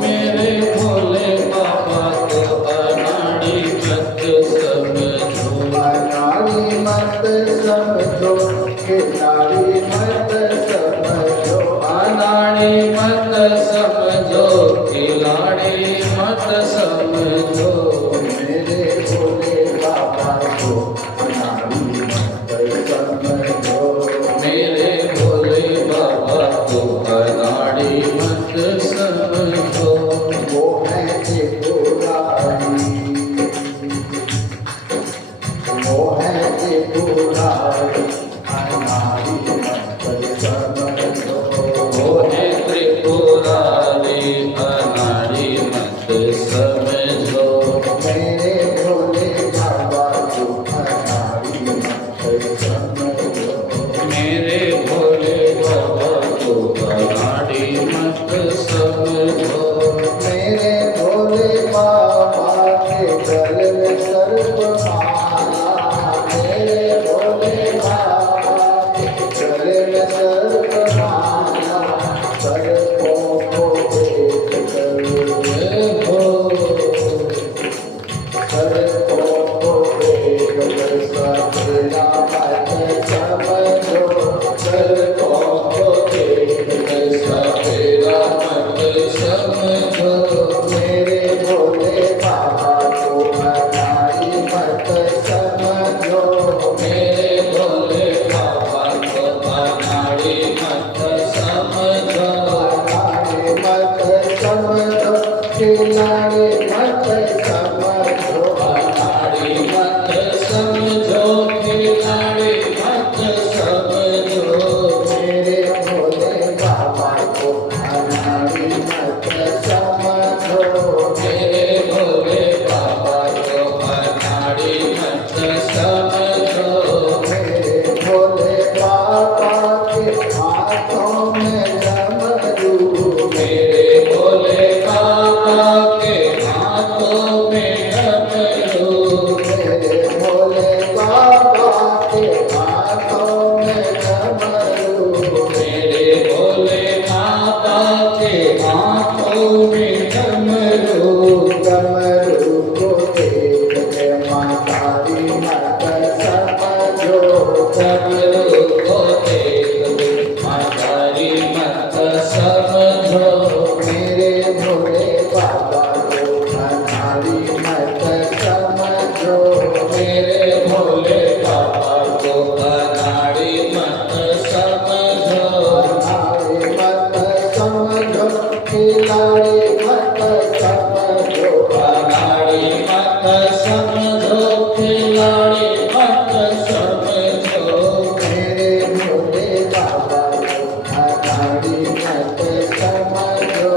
मेरे भोले बाबा को अनाड़ी मत समझो, अनाड़ी मत समझो, खिलाड़ी मत समझो, अनाड़ी मत समझो, खिलाड़ी मत खिलाड़ी मत समझो, अनाड़ी मत समझो, खिलाड़ी मत समझो। मेरे भोले बाबा को अनाड़ी मत समझो, मेरे भोले बाबा को अनाड़ी मत समझो। मेरे भोले बाबा के हाथों में डमरू, मेरे भोले बाबा के हाथों में डमरू। मेरे भोले बाबा के हाथों में डमरू, मेरे भोले बाबा के हाथों में डमरू। डमरू को देख के मातारी मत समझो, डमरू को देख के मातारी मत समझो। मेरे भोले बाबा को अनाड़ी मत समझो, मेरे भोले बाबा को अनाड़ी मत समझो। अनाड़ी मत समझो, खिलाड़ी मत समझो, अनाड़ी मत समझो, खिलाड़ी मत समझो। मेरे भोले बाबा को अनाड़ी मत समझो,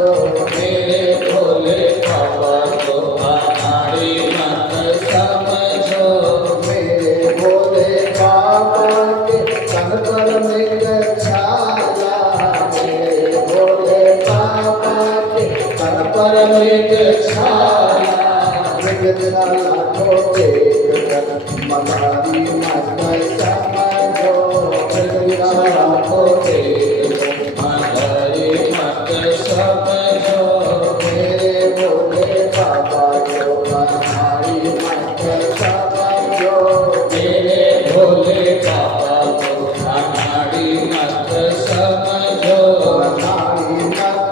मेरे भोले बाबा को अनाड़ी मत समझो। मेरे भोले बाबा के तन पर मृग छाया, मेरे भोले बाबा के तन पर मृग छाया, मृग छाया को देख कर मदारी मत समझो, मृग छाया को देख कर मातारी मत समझो। मेरे भोले बाबा को अनाड़ी मत समझो, मेरे भोले बाबा को अनाड़ी मत समझो। अनाड़ी मत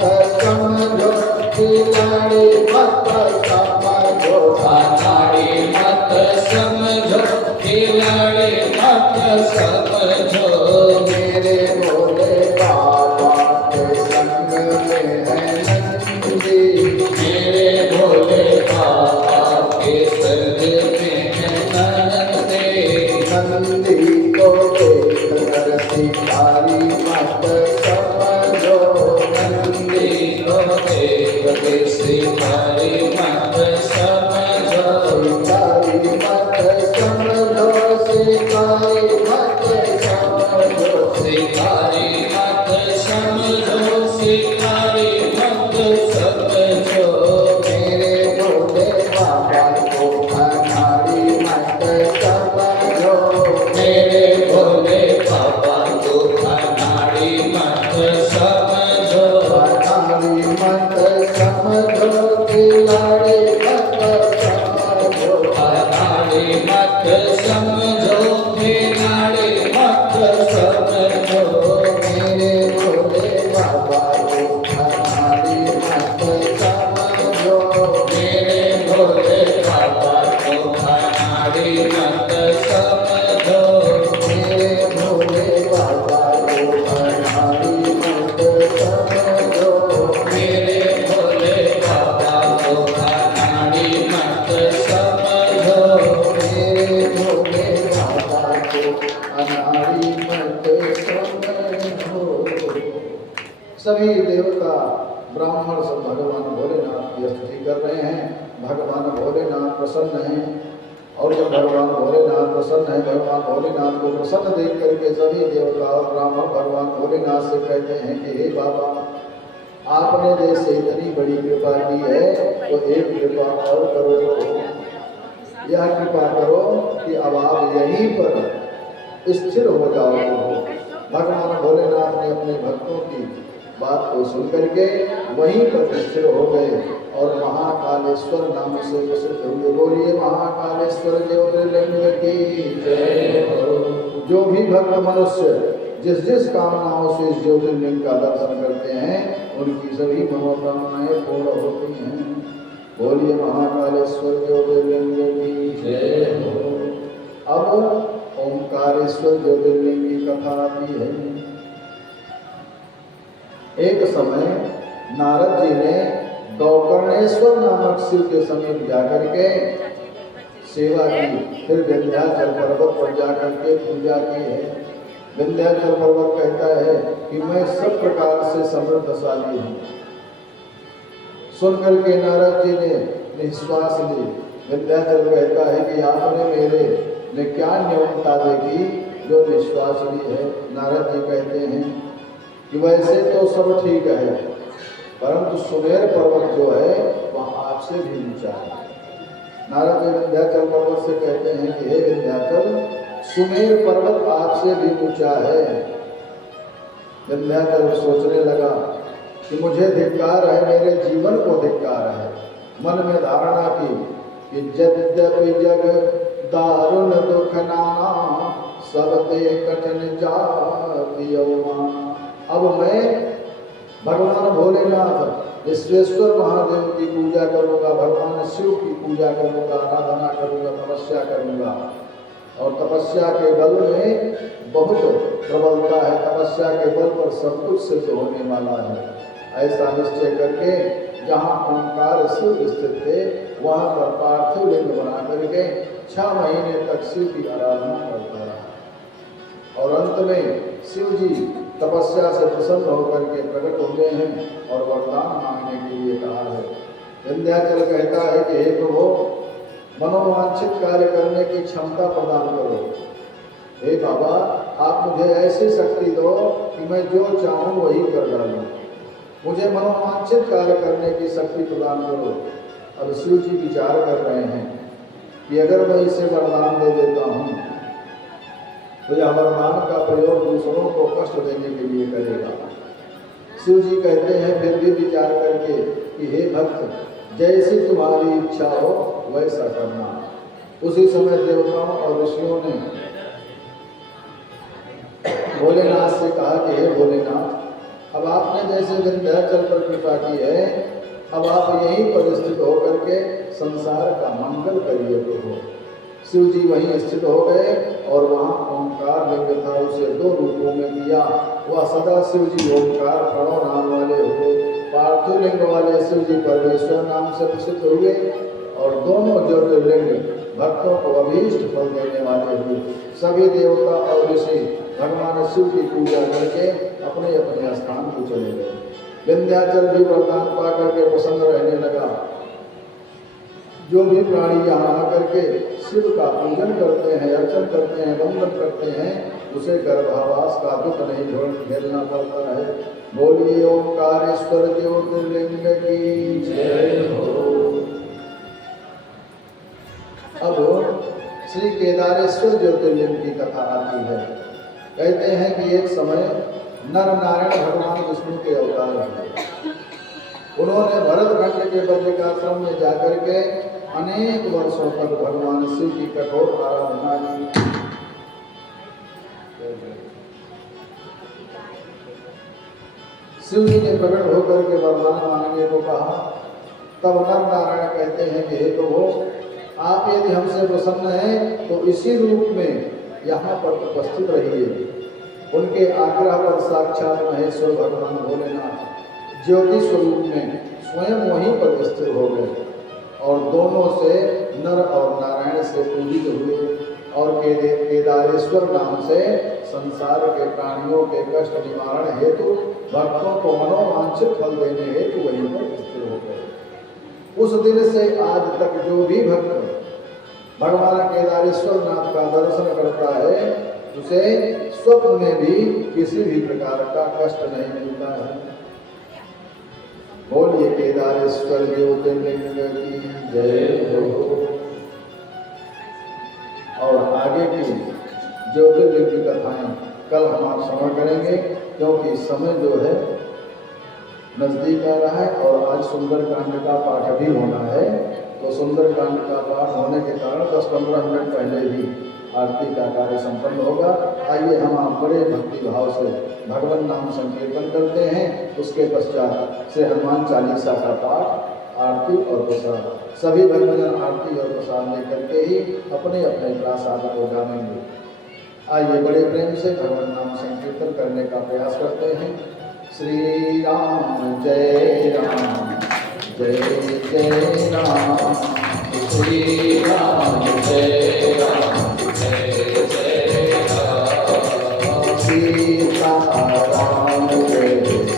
समझो, खिलाड़ी मत समझो, अनाड़ी मत समझो, खिलाड़ी मत समझो। मेरे भोले बाबा के संग में है नंदी, मेरे भोले बाबा के संग में है नंदी। नंदी को देख कर शिकारी मत समझो, नंदी को देख के शिकारी मत समझो। शिकारी मत समझो, शिकारी मत समझो, शिकारी मत समझो, शिकारी मत समझो। मेरे भोले बाबा को अनाड़ी मत समझो, मेरे भोले बाबा को अनाड़ी मत समझो। अनाड़ी मत समझो, खिलाड़ी मत समझो, अनाड़ी मत समझो, खिलाड़ी मत समझो। मेरे भोले बाबा को अनाड़ी मत समझो, मेरे भोले बाबा को अनाड़ी मत समझो। मेरे भोले बाबा को अनाड़ी मत समझो, मेरे भोले बाबा को अनाड़ी मत समझो। मेरे भोले बाबा को अनाड़ी मत समझो। सभी देवता ब्राह्मण सब भगवान भोलेनाथ की स्तुति कर रहे हैं। भगवान भोलेनाथ प्रसन्न हैं, और जब भगवान भोलेनाथ प्रसन्न है, भगवान भोलेनाथ को प्रसन्न देख करके सभी देवता और ब्राह्मण भगवान भोलेनाथ से कहते हैं कि हे बाबा, आपने जैसे इतनी बड़ी कृपा की है तो एक कृपा और करो, यह कृपा करो कि अब आप यहीं पर स्थिर हो जाओ। भगवान भोलेनाथ ने अपने भक्तों की बात को सुन करके वहीं पर स्थिर हो गए और महाकालेश्वर नाम से प्रसिद्ध हुए। बोलिए महाकालेश्वर ज्योतिर्लिंग की जय हो। जो भी भक्त मनुष्य जिस जिस कामनाओं से इस ज्योतिर्लिंग का दर्शन करते हैं उनकी सभी मनोकामनाएं पूर्ण होती हैं। बोलिए महाकालेश्वर ज्योतिर्लिंग की जय हो। अब ओंकारेश्वर ज्योतिर्लिंग की कथा आती है। एक समय नारद जी ने गौकर्ण महेश्वर नामक शिव के समीप जाकर के सेवा की, फिर विंध्याचल पर्वत पर जाकर के पूजा की है। विंध्याचल पर्वत कहता है कि मैं सब प्रकार से समृद्धशाली हूँ। सुनकर के नारद जी ने निश्वास ली। विंध्याचल कहता है कि आपने मेरे में क्या न्यूनता देखी जो निश्वास ली है। नारद जी कहते हैं कि वैसे तो सब ठीक है, परंतु सुमेर पर्वत जो है वह आपसे भी ऊंचा है। नारद जी विंध्याचल पर्वत से कहते हैं कि हे विंध्याचल, सुमेर पर्वत आपसे भी ऊंचा है। विंध्याचल सोचने लगा कि मुझे धिक्कार है, मेरे जीवन को धिक्कार है। मन में धारणा की कि यद्यपि जग दारुण दुख नाना, सब ते कठिन जाति यौवन। अब मैं भगवान भोलेनाथ विश्वेश्वर महादेव की पूजा करूंगा, भगवान शिव की पूजा करूंगा, आराधना करूंगा, तपस्या करूंगा। और तपस्या के बल में बहुत प्रबलता है, तपस्या के बल पर सब कुछ सिद्ध होने वाला है। ऐसा निश्चय करके जहाँ ओंकार शिव स्थित थे वहाँ पर पार्थिव लिंग बना करके 6 महीने तक शिव की आराधना करता रहा। और अंत में शिव जी तपस्या से प्रसन्न होकर के प्रकट हुए हैं और वरदान मांगने के लिए कहा है। विंध्याचल कहता है कि हे प्रभु, मनोवांछित कार्य करने की क्षमता प्रदान करो। हे बाबा, आप मुझे ऐसी शक्ति दो कि मैं जो चाहूँ वही कर डालूँ। मुझे मनोवांछित कार्य करने की शक्ति प्रदान करो। अब शिव जी विचार कर रहे हैं कि अगर मैं इसे वरदान दे देता हूँ तो यह वरदान का प्रयोग दूसरों को कष्ट देने के लिए करेगा। शिव जी कहते हैं फिर भी विचार करके कि हे भक्त, जैसी तुम्हारी इच्छा हो वैसा करना। उसी समय देवताओं और ऋषियों ने भोलेनाथ से कहा कि हे भोलेनाथ, अब आपने जैसे विंध्याचल पर कृपा की है, अब आप यहीं पर स्थित होकर के संसार का मंगल करिए प्रभु। शिव जी वहीं स्थित हो गए और वहाँ ओंकार लिंग था, उसे 2 रूपों में किया। वह सदा शिव जी ओंकार प्रणव नाम वाले हुए, पार्थिव लिंग वाले शिव जी परमेश्वर नाम से प्रसिद्ध हुए और दोनों ज्योतिर्लिंग भक्तों को अभीष्ट फल देने वाले हुए। सभी देवता और ऋषि भगवान शिव की पूजा करके अपने अपने स्थान को चले गए। विंध्याचल भी वरदान पा करके प्रसन्न रहने लगा। जो भी प्राणी यहाँ आकर के शिव का पूजन करते हैं, अर्चन करते हैं, वंदन करते हैं, उसे गर्भावास का दुख नहीं झेलना पड़ता है। बोलिए ओंकारेश्वर ज्योतिर्लिंग की जय हो। अब श्री केदारेश्वर ज्योतिर्लिंग की कथा आती है। कहते हैं कि एक समय नर नारायण भगवान विष्णु के अवतार हैं। उन्होंने भरतखंड के बद्रिकाश्रम में जाकर के अनेक वर्षों तक भगवान शिव की कठोर आराधना की। शिव जी ने प्रकट होकर के वरदान मांगने को कहा। तब नर नारायण कहते हैं कि हे प्रभु, आप यदि हमसे प्रसन्न हैं तो इसी रूप में यहाँ पर उपस्थित रहिए। उनके आग्रह पर साक्षात महेश्वर भगवान भोलेनाथ ज्योति स्वरूप में स्वयं वहीं पर स्थिर हो गए और दोनों से नर और नारायण से पूजित हुए और केदारेश्वर नाम से संसार के प्राणियों के कष्ट निवारण हेतु भक्तों को मनोवांछित फल देने हेतु वहीं पर स्थिर हो गए। उस दिन से आज तक जो भी भक्त भगवान केदारेश्वर नाथ का दर्शन करता है उसे स्वप्न में भी किसी भी प्रकार का कष्ट नहीं मिलता है। बोलिए केदारेश्वर ज्योतिर्लिंग की जय हो। और आगे की ज्योतिर्लिंग की कथाएं कल हम आप श्रवण करेंगे, क्योंकि समय जो है नजदीक आ रहा है और आज सुंदरकांड का पाठ भी होना है। तो सुंदरकांड का पाठ होने के कारण 10-15 मिनट पहले ही आरती का कार्य संपन्न होगा। आइए हम आप बड़े भक्ति भाव से भगवान नाम संकीर्तन करते हैं। उसके पश्चात से हनुमान चालीसा का पाठ, आरती और प्रसाद, सभी भक्तजन आरती और प्रसाद लेकर के ही अपने अपने प्रसाद को जानेंगे। आइए बड़े प्रेम से भगवान नाम संकीर्तन करने का प्रयास करते हैं। श्री राम जय राम जय जय राम श्री राम जय राम जय जय राम सीता राम जय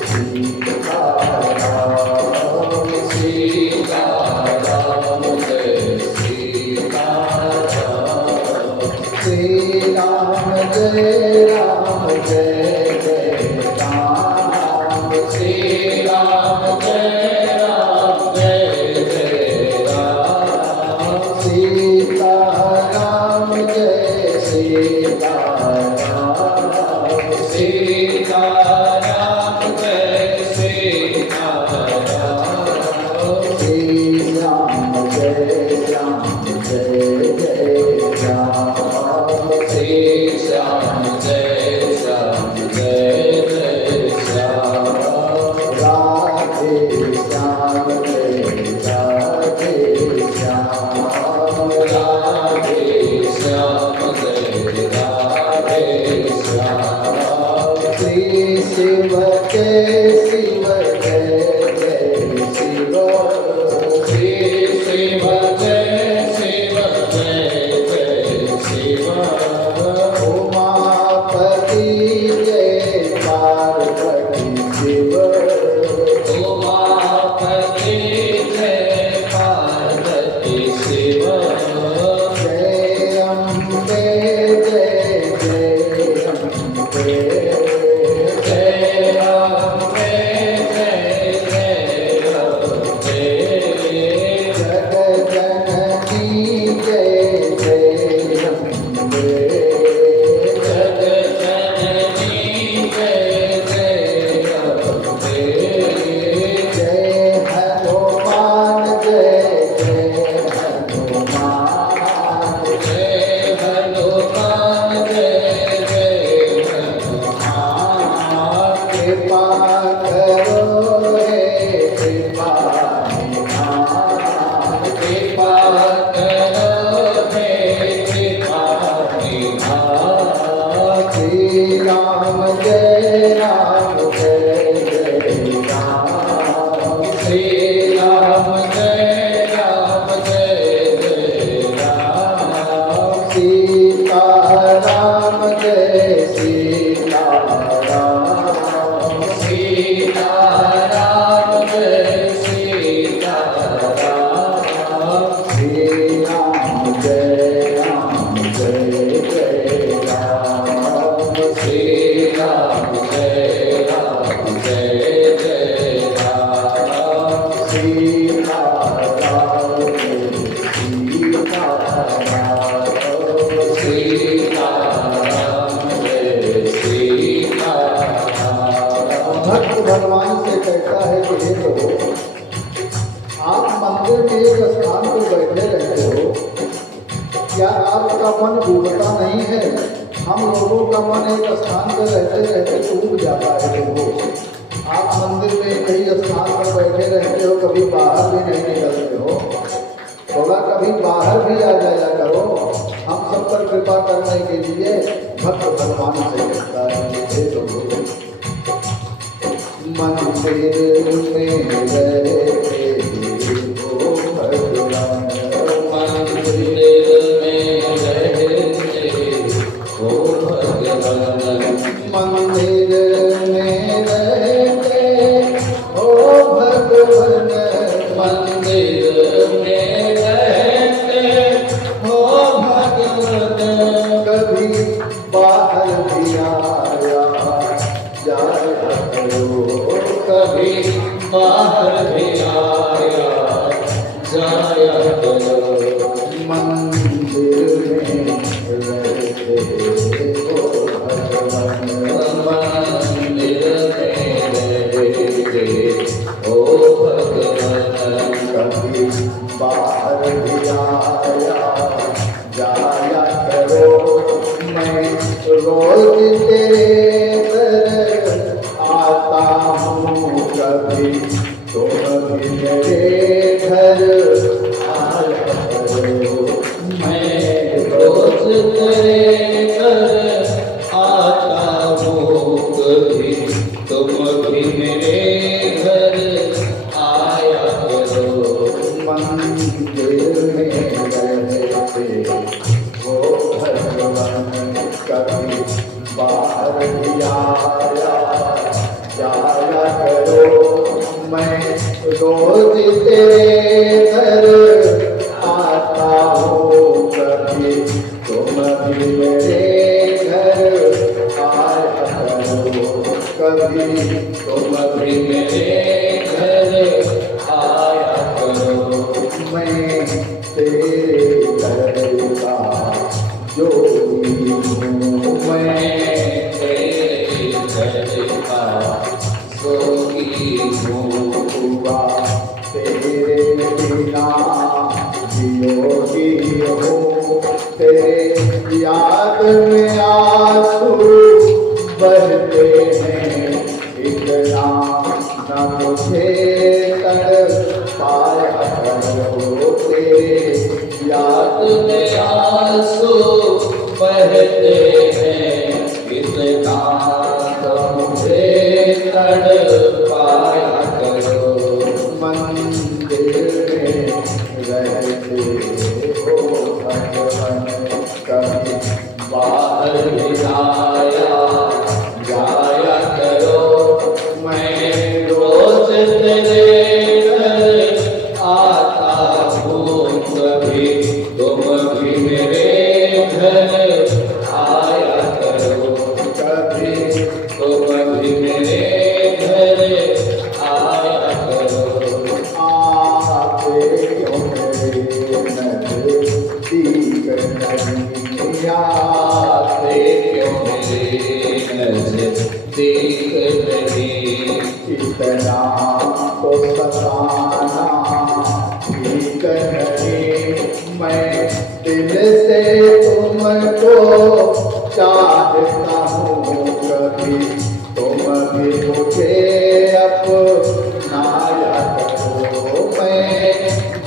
सीता राम सीता राम जय सीता राम श्री राम जय जय राम श्री राम जय जय राम सीता राम जय सीता राम सीता राम जय सीता राम श्री राम जय जय राम श्री श्याम जय श्याम जय जय श्याम राधे श्याम जय राधे श्याम राधे श्याम जय राधे श्याम श्री शिव जय शिव जय शिव श्री शिव जय शिव जय जय शिव उमापति जय पार्वती शिव उमापति जय पार्वती शिव जय अम्बे जय जय अम्बे जय अम्बे जय जय अम्बे जग जननी जय जय अम्बे जग जननी जय जय अम्बे जय हनुमान जय हनुमान जय हनुमान जय जय हनुमान कृपा करो हे कृपा निधान कृपा करो हे कृपा निधान श्री राम जय राम श्री राम जय जय राम सीता राम जय सीता राम सीता राम जय सीता राम श्री राम जय जय राम श्री राम जय जय राम सीता राम सीता राम सीता राम जय सीता राम भक्त भगवान से कहता है कि हे प्रभु, आप मंदिर में एक स्थान पर बैठे रहते हो, क्या आपका मन डूबता नहीं है? हम लोगों का मन एक स्थान पर रहते रहते डूब जाता है। लोगों, आप मंदिर में कई स्थान पर बैठे रहते हो, कभी बाहर भी नहीं निकलते हो, थोड़ा कभी बाहर भी आ जाया करो। हम सब पर कृपा करने के लिए भक्त भगवान से कहता है हे प्रभु, मंदिर में रहते हो भगवान, मंदिर में रहते हो भगवान मंदिर में रहते हो भगवान, मंदिर में रहते हो भगवान कभी बाहर भी आया जाया करो, कभी बाहर भी आया जाया करो मंदिर में रहते हो भगवान, मंदिर में रहते हो भगवान कभी बाहर भी आया जाया करो। मैं रोज तेरे दर आता हूँ, कभी तुम भी मेरे घर आया करो। मैं रोज तेरे घर आता हूँ कभी तुम भी मेरे घर आया करो मंदिर में रहते वो भगवान कभी बाहर भी आया जाया करो। मैं रोज तेरे घर आता हूँ, कभी तुम भी मेरे घर आया करो। कभी तुम भी मेरे घर आया करो। मैं तेरे घर का जोगी हूँ, मैं तेरे घर का जोगी हूँ। हुआ तेरे बिना वियोगी हूँ, तेरे याद में आंसू बहते हैं। इतना न मुझे तड़पाया करो, तेरे याद में आंसू बहते हैं। इतना न मुझे तड़पाया करो। मंदिर में रहते हो भगवान कभी बाहर भी आया जाया करो। मैं रोज तेरे घर आता हूँ, कभी तुम भी मेरे घर आया करो। कभी तुम भी मेरे घर आया करो। आते क्यों मेरे नजदीक नहीं, आते क्यों मेरे नजदीक नहीं। इतना तो सताना ठीक नहीं, मैं दिल से तुमको चाहता हूँ। कभी तुम भी मुझे अपनाया करो। मैं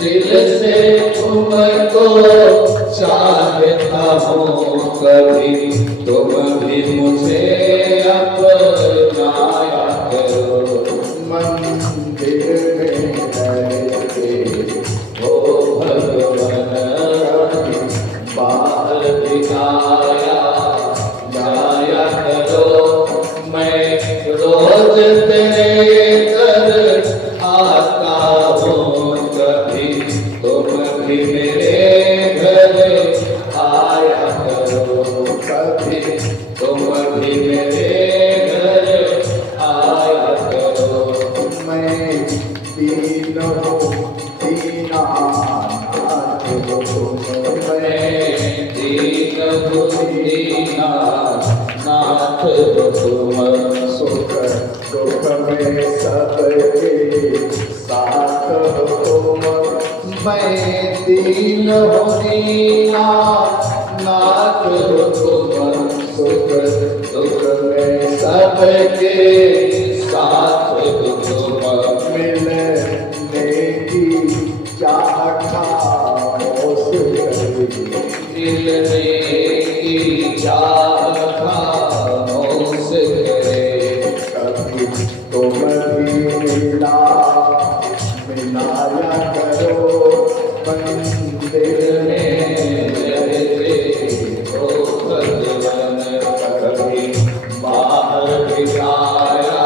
दिल से तुमको चाहता हूँ, कभी तुम भी मुझे अपनाया करो। मंदिर में रहते हो भगवान कभी बाहर भी आया जाया करो। मैं रोज तेरे घर आता हूँ, कभी तुम भी मेरे घर आया करो। कभी तुम भी मेरे घर आया करो। मैं दीन हूँ दीनानाथ हो तुम, मैं दीन हूँ दीनानाथ हो तुम। सुख दुख में सबके साथ हो तुम, मैं दीन हूँ दीनानाथ हो तुम। सुख दुख में सबके साथ हो तुम। मिलने की चाह खामोश करी, मिलने की चाह खामोश करे। कभी तुम भी मिलाया करो। मंदिर में रहते हो भगवान कभी बाहर भी आया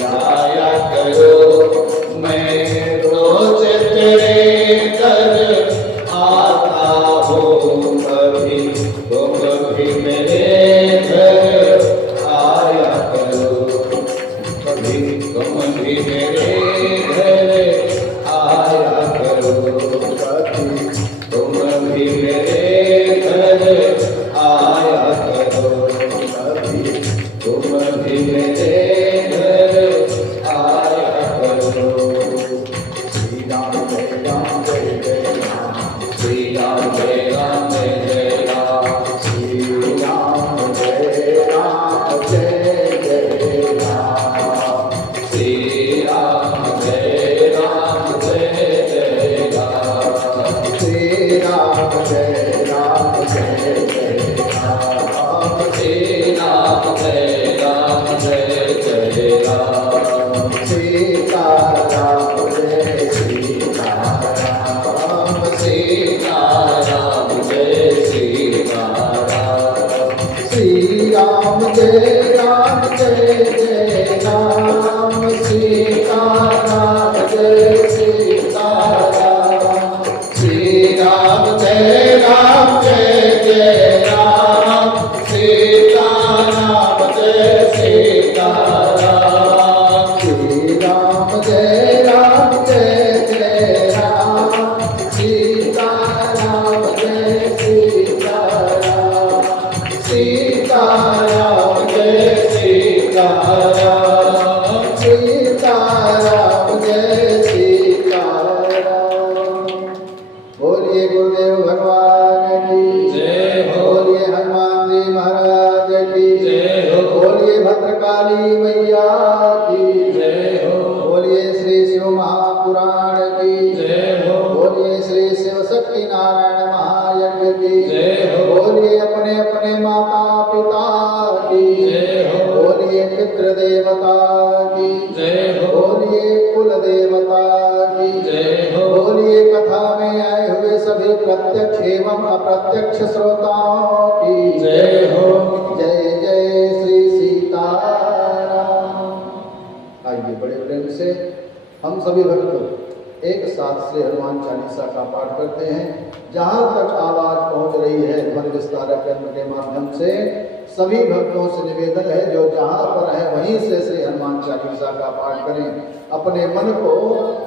जाया करो। मैं रोज तेरे घर आता हूँ, कभी तुम भी मेरे घर आया करो। कभी तुम भी मेरे घर आया करो। कभी तुम भी मेरे घर आया करो। कभी तुम भी मेरे घर आया करो। श्री राम जय राम जय जय जय हो। बोलिए श्री शिव शक्ति नारायण महायज्ञ की जय हो। बोलिए अपने अपने माता पिता की जय हो। बोलिए पितृ देवता की जय हो। बोलिए कुल देवता की जय हो। बोलिए कथा में आए हुए सभी प्रत्यक्ष एवं अप्रत्यक्ष श्रोताओं की जय हो। जय जय श्री सीताराम। आइए बड़े प्रेम से हम सभी भक्त एक साथ से हनुमान चालीसा का पाठ करते हैं। जहाँ तक आवाज पहुँच रही है ध्वनि विस्तारक यंत्र के माध्यम से सभी भक्तों से निवेदन है जो जहाँ पर है वहीं से श्री हनुमान चालीसा का पाठ करें। अपने मन को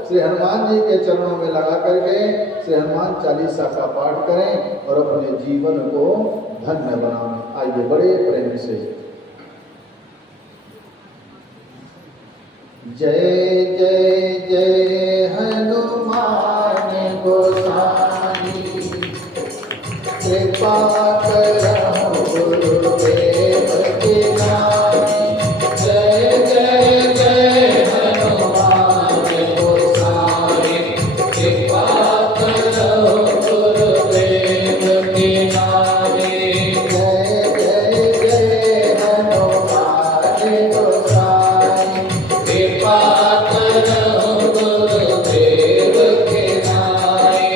श्री हनुमान जी के चरणों में लगा करके श्री हनुमान चालीसा का पाठ करें और अपने जीवन को धन्य बनाएं। आइए बड़े प्रेम से जय जय जय हनुमान गोसाई कृपा करहु गुरुदेव की नाई। जय जय जय हनुमान गोसाई कृपा करो गुरुदेव की नाई। जय जय जय हनुमान गोसाई कृपा करो गुरुदेव की नाई।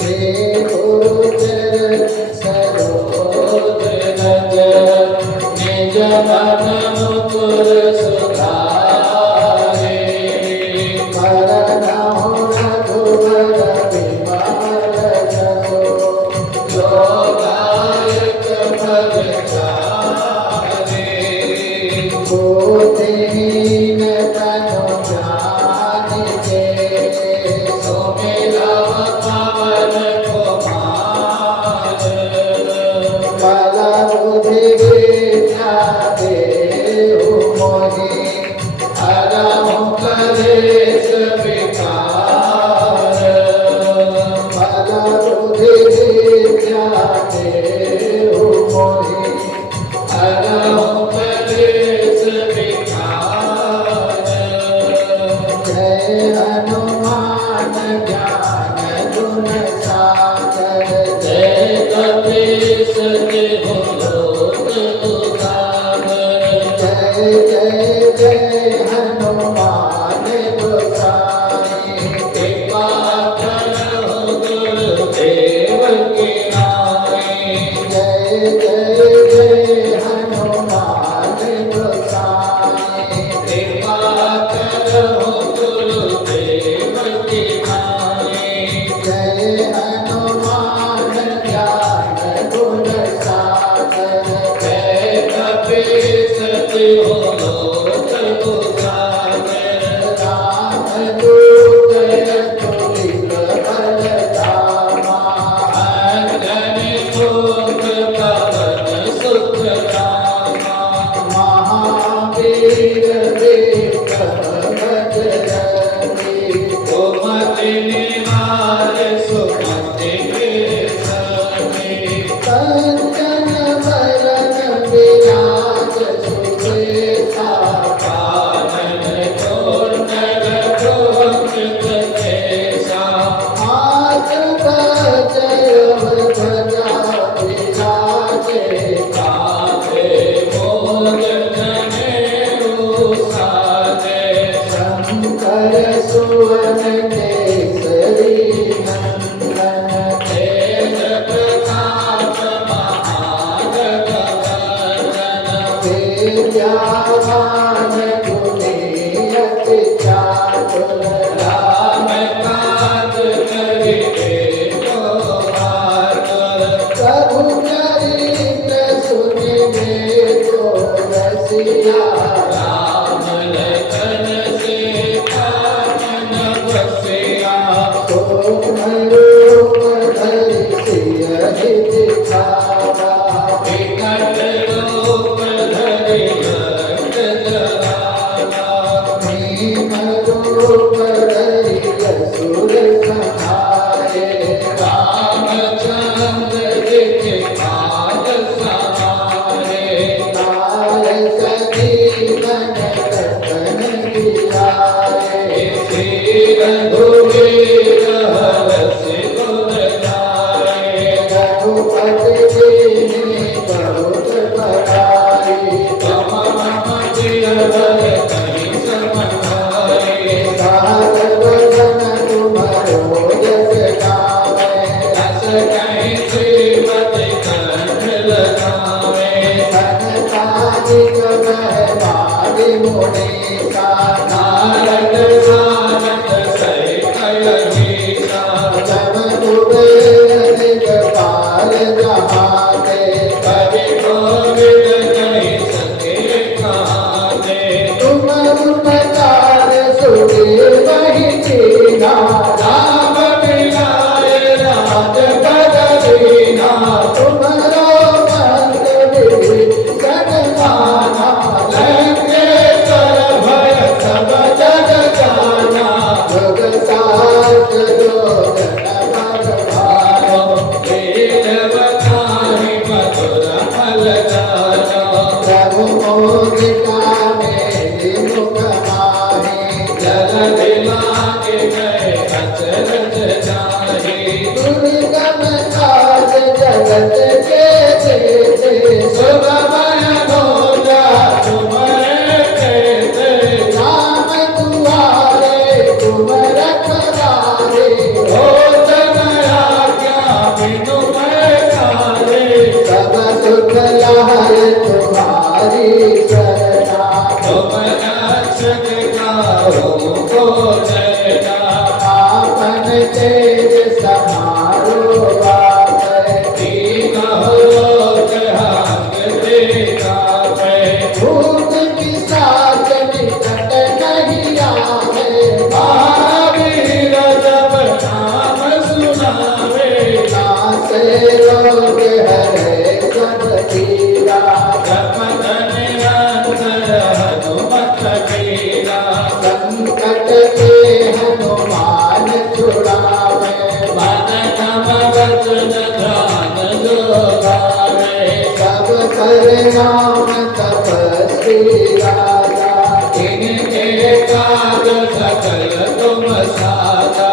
श्री गुरुचरण सरोज नगर निज मन मुकुर सुधारे। मरनहु रघुवर विमल जसो लोकायत फल चारे। गोदीन तनु जानिके सुमिरव पवन कुमार। बल बुद्धि विद्या देहु मोहि हरहु कलेश विकार। बल बुद्धि विद्या देहु मोहि हरहु कलेश विकार। जय हनुमान ज्ञान गुण सागर जय कपीस तिहु लोक उजागर। जय जय जय हनुमान गोसाई कृपा करो गुरुदेव की नाई। जय जय जय हनुमान गोसाई कृपा करो गुरुदेव की नाई। जय हनुमान ज्ञान गुण सागर जय कपीस तिहु लोक उजागर। राम दूत अतुलित बल धामा अंजनी पुत्र पवन जस गावे रस कहीं श्रीमति कंठ लगावे संतानिक महवारी मुनीसा नारद सारद सहित अहिसा जब कुबेर दिगपाल जहाते कवि कोविद कहीं सके कहाते तुम उपकार सुधीर वही कीना राम मिलाए राज बदलीना तुम्हारो मंत्र विधि सदमाना लंकेश्वर भय सब जग जाना योग साथ जोगन भगवानो वेद बताहि मधुर फल जानो प्रभु मोदिका मेरी मुख माही जल दिलागे गए अचरज जाहि दुर्गम काज जगत के देते सुगमय भोजा तुम्हारे कहते राम दुआरे तुम रखवारे हो तनया क्या बिनु मैं काले सब सुख लहर तुम्हारी शरणा तुम रक्षक काहू को जयना आपन तेज समारो आप दीन हो लोक हांगते कापे भूत पिशाच निकट नहीं आवे महावीर जब नाम सुनावे नासे रोग हरे सब पीरा जपत निरंतर हनुमत वीरा संकट के हनुमान छुड़ावे मन तम वचन ध्यान जो गावे सब कर नाम तपस्वी राजा इनके काज सकल तुम साजा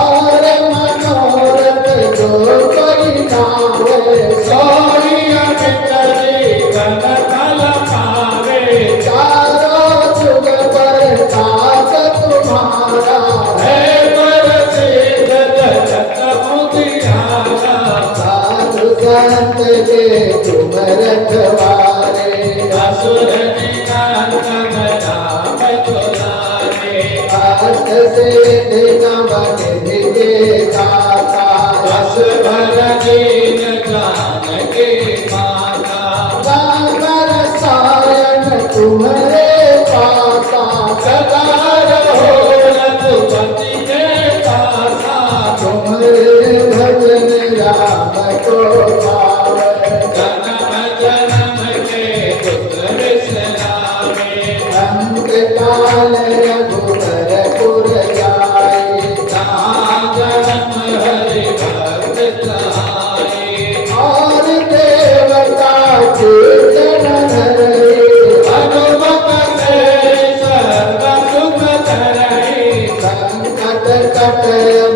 और मनोरथ जो कोई नावे सोई अमित जीवन फल पावे चारों जुग पर ताप तुम्हारा है प्रसिद्ध जगत उजियारा साधु संत के तुम रखवारे असुर निकंदन राम दुलारे अष्ट सिद्धि नवनिधि के दाता बस भर दीन जानकी माता राम रसायन तुम्हारे पासा सदा रहो रघुपति के पासा तुम्हारे भजन राम को पावे जन्म जन्म के दुख विसरावे अंत काल रघुबर पुर जाए जहाँ जन्म हरि भक्त कहाए और देवता कीर्तन धरे हनुमत से सर्व सुख करई संकट कट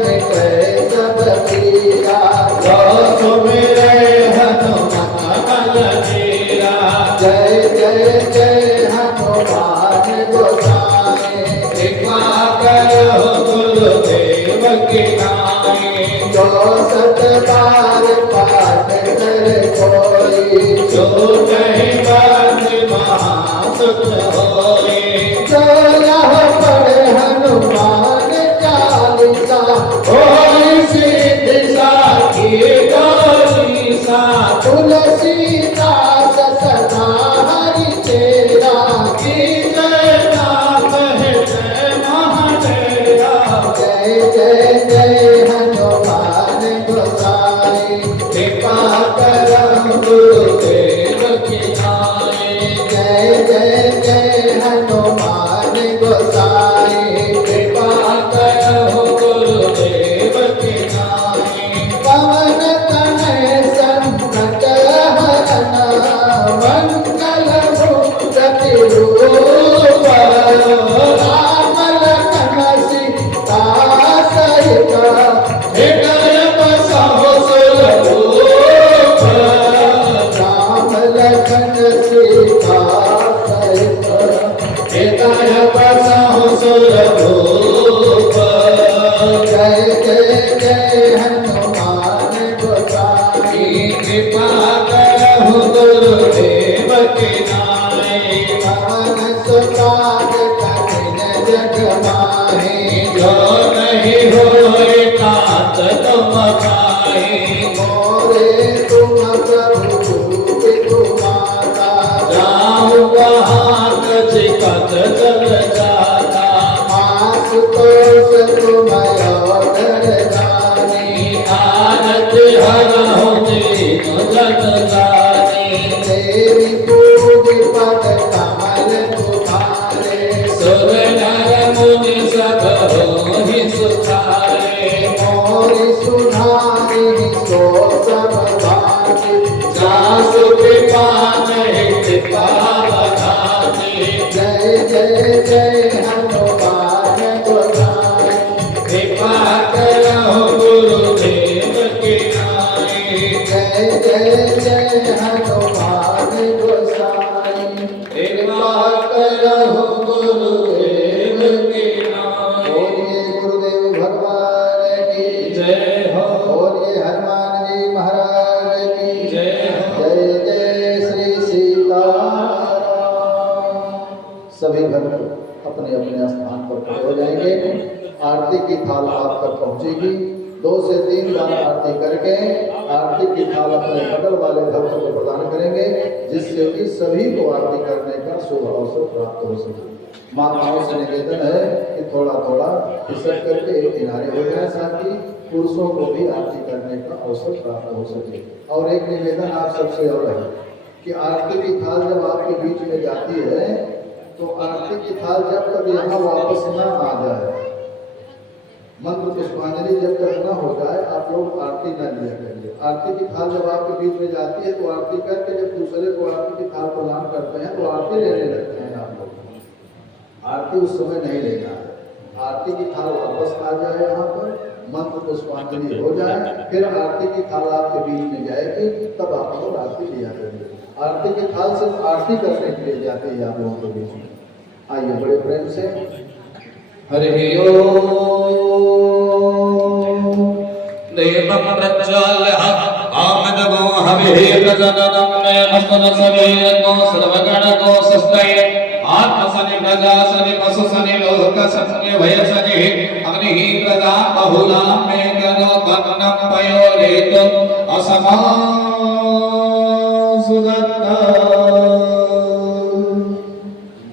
मिटे सब पीरा जो सुमिरै हनुमत बल धीरा जय जय जय हनुमान गोसाई कृपा करो गुरुदेव की नाई जो सत बार पाठ कर कोई जो कहीं बंद महासुख होए जो यह पढ़े हनुमान चालीसा होई सिद्धि साखी गौरी सा तुलसीदास सदा हरि चेरा की जय नाथ है जय महादेवा जय जय जय हनुमान गोसाई कृपा करम गुरुदेव की नाई जय जय जय हनुमान गोसाई कृपा करम गुरुदेव की नाई पवन तनय संकट हरन मंगल मूर्ति रूप राम लखन सीता सहित हृदय बसहु सुरभूप राम लखन सीता सहित हृदय बसहु सुरभूप जय जय जय हनुमान गोसाई कृपा करहु गुरुदेव के नाई पवन सुत कठिन जग माहि जो नहीं होए तात तुम खाई मोरे तुम प्रभु गुरु माता जाऊं वहाँ चिकत जल जाता आशुतोष तुम अवधर जानी आरत हरहु दीन जन जानी तेरी पूज पद कमल तुम्हारे सुर नर मुनि सब होहि सुखाए मोरि सुनाई सो सब भाति जासु कृपा नहीं कृपा बधाती जय जय जय हनुमान गोसाई कृपा करहु गुरुदेव के नाई जय जय जय हनुमान गोसाई कृपा करहु गुरुदेव के नाई बोलिए गुरुदेव भगवान की जय हो बोलिए हनुमान जी महाराज की जय हो जय जय श्री सीताराम। सभी भक्त अपने अपने स्थान पर खड़े हो जाएंगे। आरती की थाल आप तक पहुंचेगी। 2 से 3 बार आरती करके आरती की थाल अपने बगल वाले भक्त को प्रदान करेंगे, जिससे कि सभी को आरती करने का शुभ अवसर प्राप्त हो सके। माताओं से निवेदन है कि थोड़ा थोड़ा खिसक करके एक किनारे हो जाए, ताकि पुरुषों को भी आरती करने का अवसर प्राप्त हो सके। और एक निवेदन आप सबसे और है कि आरती की थाल जब आपके बीच में जाती है, तो आरती की थाल जब तक यहाँ वापस न आ जाए, मंत्र पुष्पांजलि जब तक न हो जाए, आप लोग आरती न लिया करिए। आरती की थाल जब आपके बीच में जाती है, तो आरती करके जब दूसरे को आरती की थाल प्रदान करते हैं, तो आरती लेने लगते हैं आप लोग। आरती उस समय नहीं लेना है। आरती की थाल वापस आ जाए, यहाँ पर मंत्र पुष्पांजलि हो जाए, फिर आरती की थाल आपके बीच में जाएगी, तब आप लोग आरती लिया करिए। आरती की थाल सिर्फ आरती करने के लिए जाती है आप लोगों के बीच में। आइए बड़े प्रेम से हरि ओम देवं प्रज्वाल्य आमदगो हविः प्रजननं नयनस्तन सवेदो सर्वगणगो सस्तये आत्मसनि प्रजासनि पशुसनि लोकसनि भयसनि अग्निः प्रजा बहुलां मेघनो तन्नं पयोरेतो असमा सुगन्धा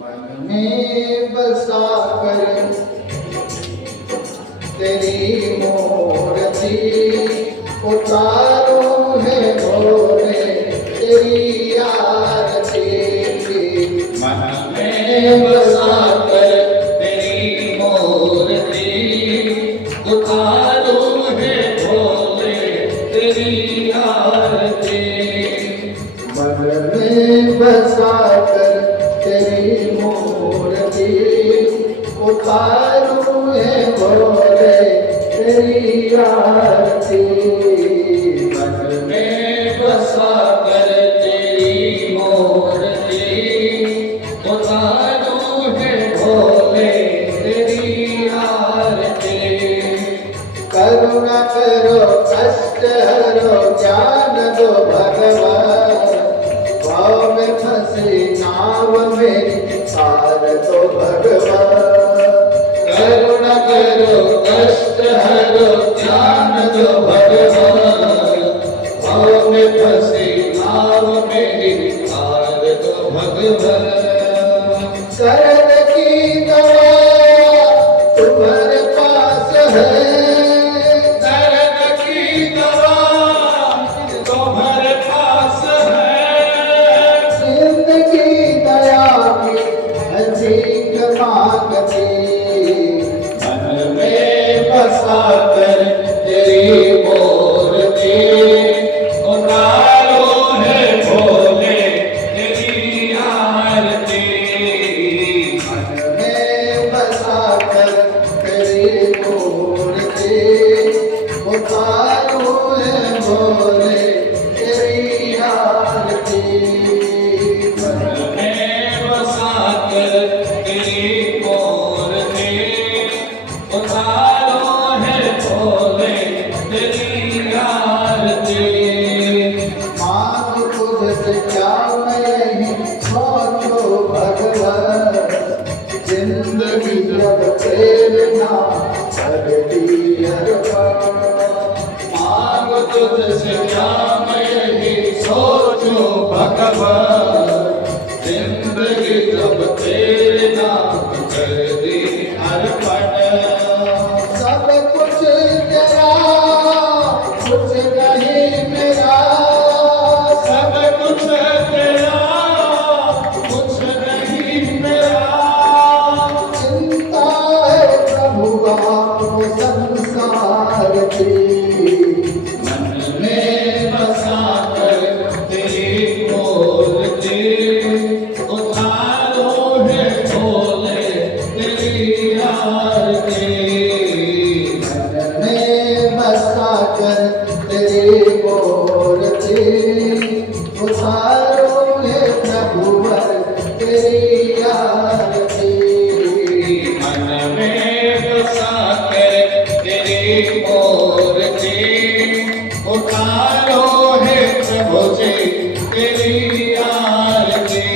मन में बसा कर तेरी मूर्ति उतारो है भोले तेरी आरती। मन में बसा कर तेरी मूर्ति उतारो है भोले तेरी आरती मन में बसा कर तेरी मूर्ति उतारो है भोले तेरी आरती। मन में बसा कर तेरी मूर्ति उतारो है भोले तेरी आरती करुणा करो कष्ट हरो ज्ञान दो भगवान। भाव में फंसी नाव मेरी पार दो भगवान। करुणा करो कष्ट हरो ज्ञान दो भगवान भाव में फंसी नाव मेरी पार दो भगवान शरण की दवा तुम्हारे पास है। दर्द की दवा तुम्हारे पास है जिंदगी दया की भीख मांगती। मन में बसा कर तेरी मूर्ति उतारो है भोले तेरी आरती मन में बसा कर तेरी मूर्ति उतारो है भोले तेरी आरती। मन में बसा कर तेरी मूर्ति उतारो है भोले तेरी आरती। मांग तुझसे क्या मैं यही सोचो भगवान, जिंदगी जब तेरे नाम करती अर्पण। मांग तुझसे क्या मैं यही सोचूं भगवान, जिंदगी जब तेरे नाम कर दी अर्पण। सब कुछ तेरा कुछ नहीं मेरा, सब कुछ तेरा कुछ नहीं मेरा। चिंता है प्रभु आपको संसार की। मन में बसा कर तेरी मूर्ति, उतारो है भोले तेरी आरती। मन में बसा कर तेरी मूर्ति, उतारो है प्रभुवर तेरी आरती। मन में बसा कर तेरी मूर्ति, उतारो है प्रभु जी तेरी आरती।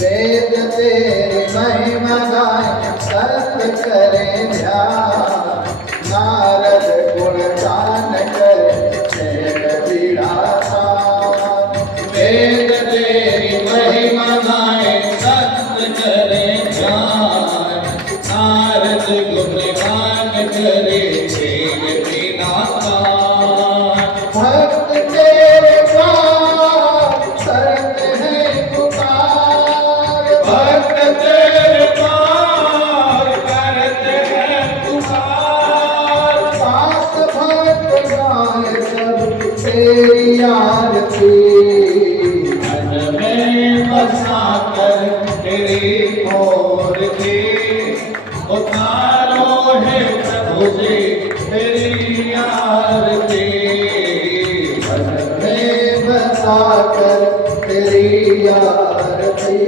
वेद तेरी महिमा गाय सत्य करे ध्यान, नारद गुण गान करे छेद विलासान। वेद तेरी महिमा गाए सत्य करे ध्यान, नारद गुण गान करे छेद विलासान। भक्त तेरे पास करते हैं पुकार, भक्त तेरे पार करते हैं पुकार। पास भक्त गाए सब तेरी आरती। मन में बसा कर तेरी मूर्ति, उतारो है प्रभु जी तेरी आरती। मन में बसा कर तेरी आरती।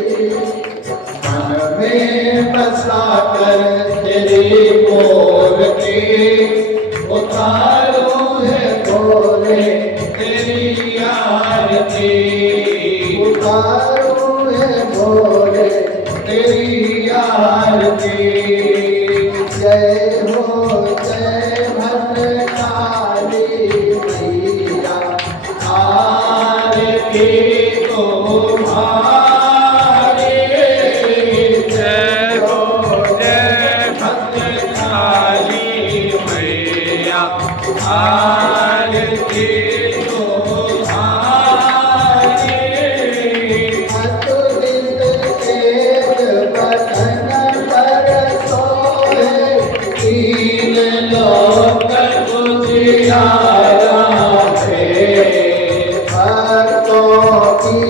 मन में बसा कर तेरी मूर्ति, उतारो है भोले तेरी आरती। उतारो है भोले तेरी आरती। जय हो जय भद्रकाली मैया, आरती तुम्हारी। जय हो जय भद्रकाली मैया, आरती तुम्हारी। अतुलित तेज बदन पर सोए, तीन लोक उजियारा है। भक्तों की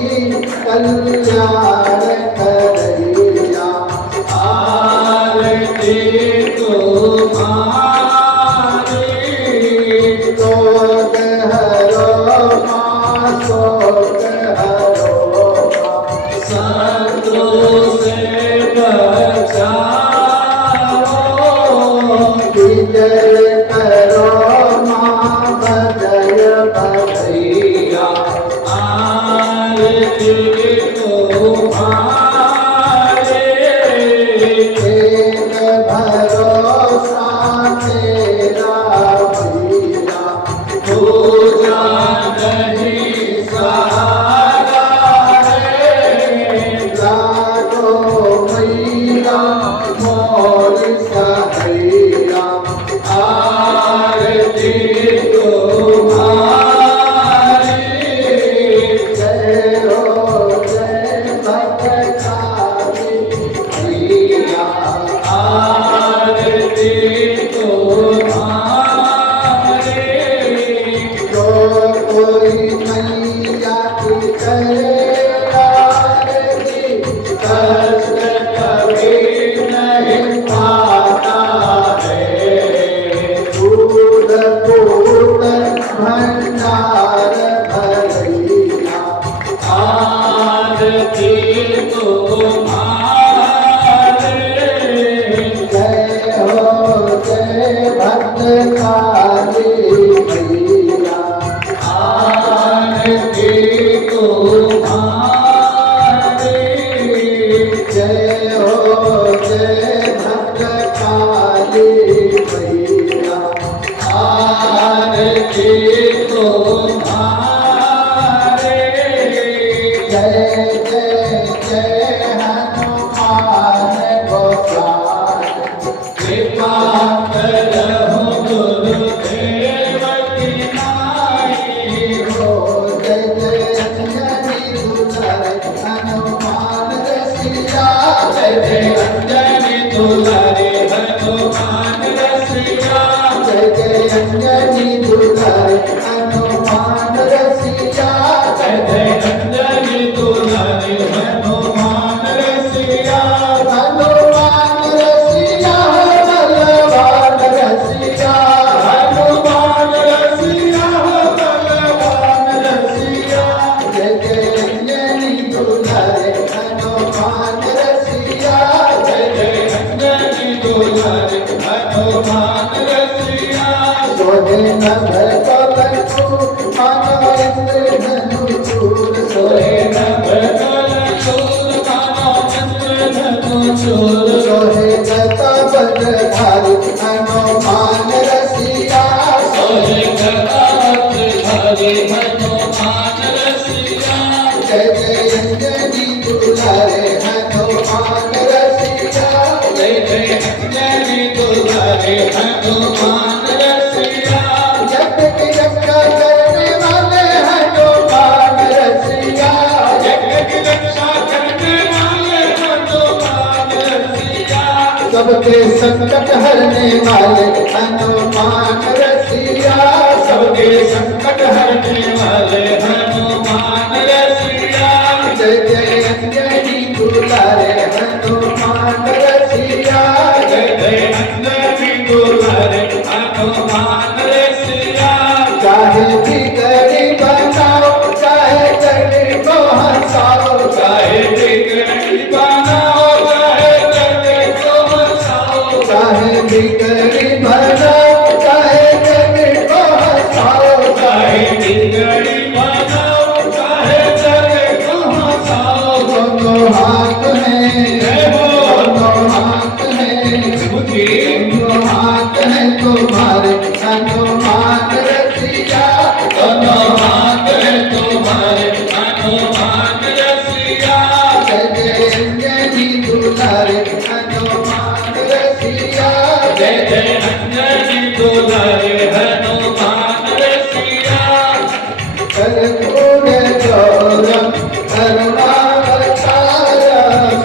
कल्याण करैया, आरती तुम्हारी। शोक हरो माँ, शोक हरो माँ। शत्रु से बचाओ, विजय करो माँ अंजनी दुलारे हनुमान रसिया जय जय अंजनी दुलारे हनुमान रसिया हनुमान रसिया बलवान रसिया हनुमान रसिया बलवान रसिया जय जय अंजनी दुलारे हनुमान रसिया जय जय अंजनी दुलारे हनुमान रसिया सोहे नभ कलंकु मानो इंद्र धनु चूर सोहे सोहे जता बलधारी हनुमान रसिया जय जय अंजनी दुलारे हनुमान रसिया जग की रक्षा करने वाले हनुमान रसिया सबके संकट हरने वाले हनुमान रसिया सबके संकट हरने वाले हनुमान रसिया जय जय अंजनी दुलारे हनुमान रसिया जय जय अंजनी दुलारे हनुमान रसिया चाहे बिगड़ी बनाओ चाहे गड़ी को हंसाओ चाहे बिगड़ी बनाओ चाहे गले को हंसाओ चाहे बिगड़ी बनाओ चाहे गड़ी को हंसाओ चाहे बिगड़ी बनाओ चाहे गले को हंसाओ दोनों हाथ में जय हो दोनों हाथ में मुझे दोनों हाथ है तुम्हारे हनुमान रसिया दोनों हाथ है तुम्हारे हनुमान रसिया जय जय अंजनी दुलारे हनुमान रसिया जय जय अंजनी दुलारे हनुमान रसिया कर्पूर गौरम करुण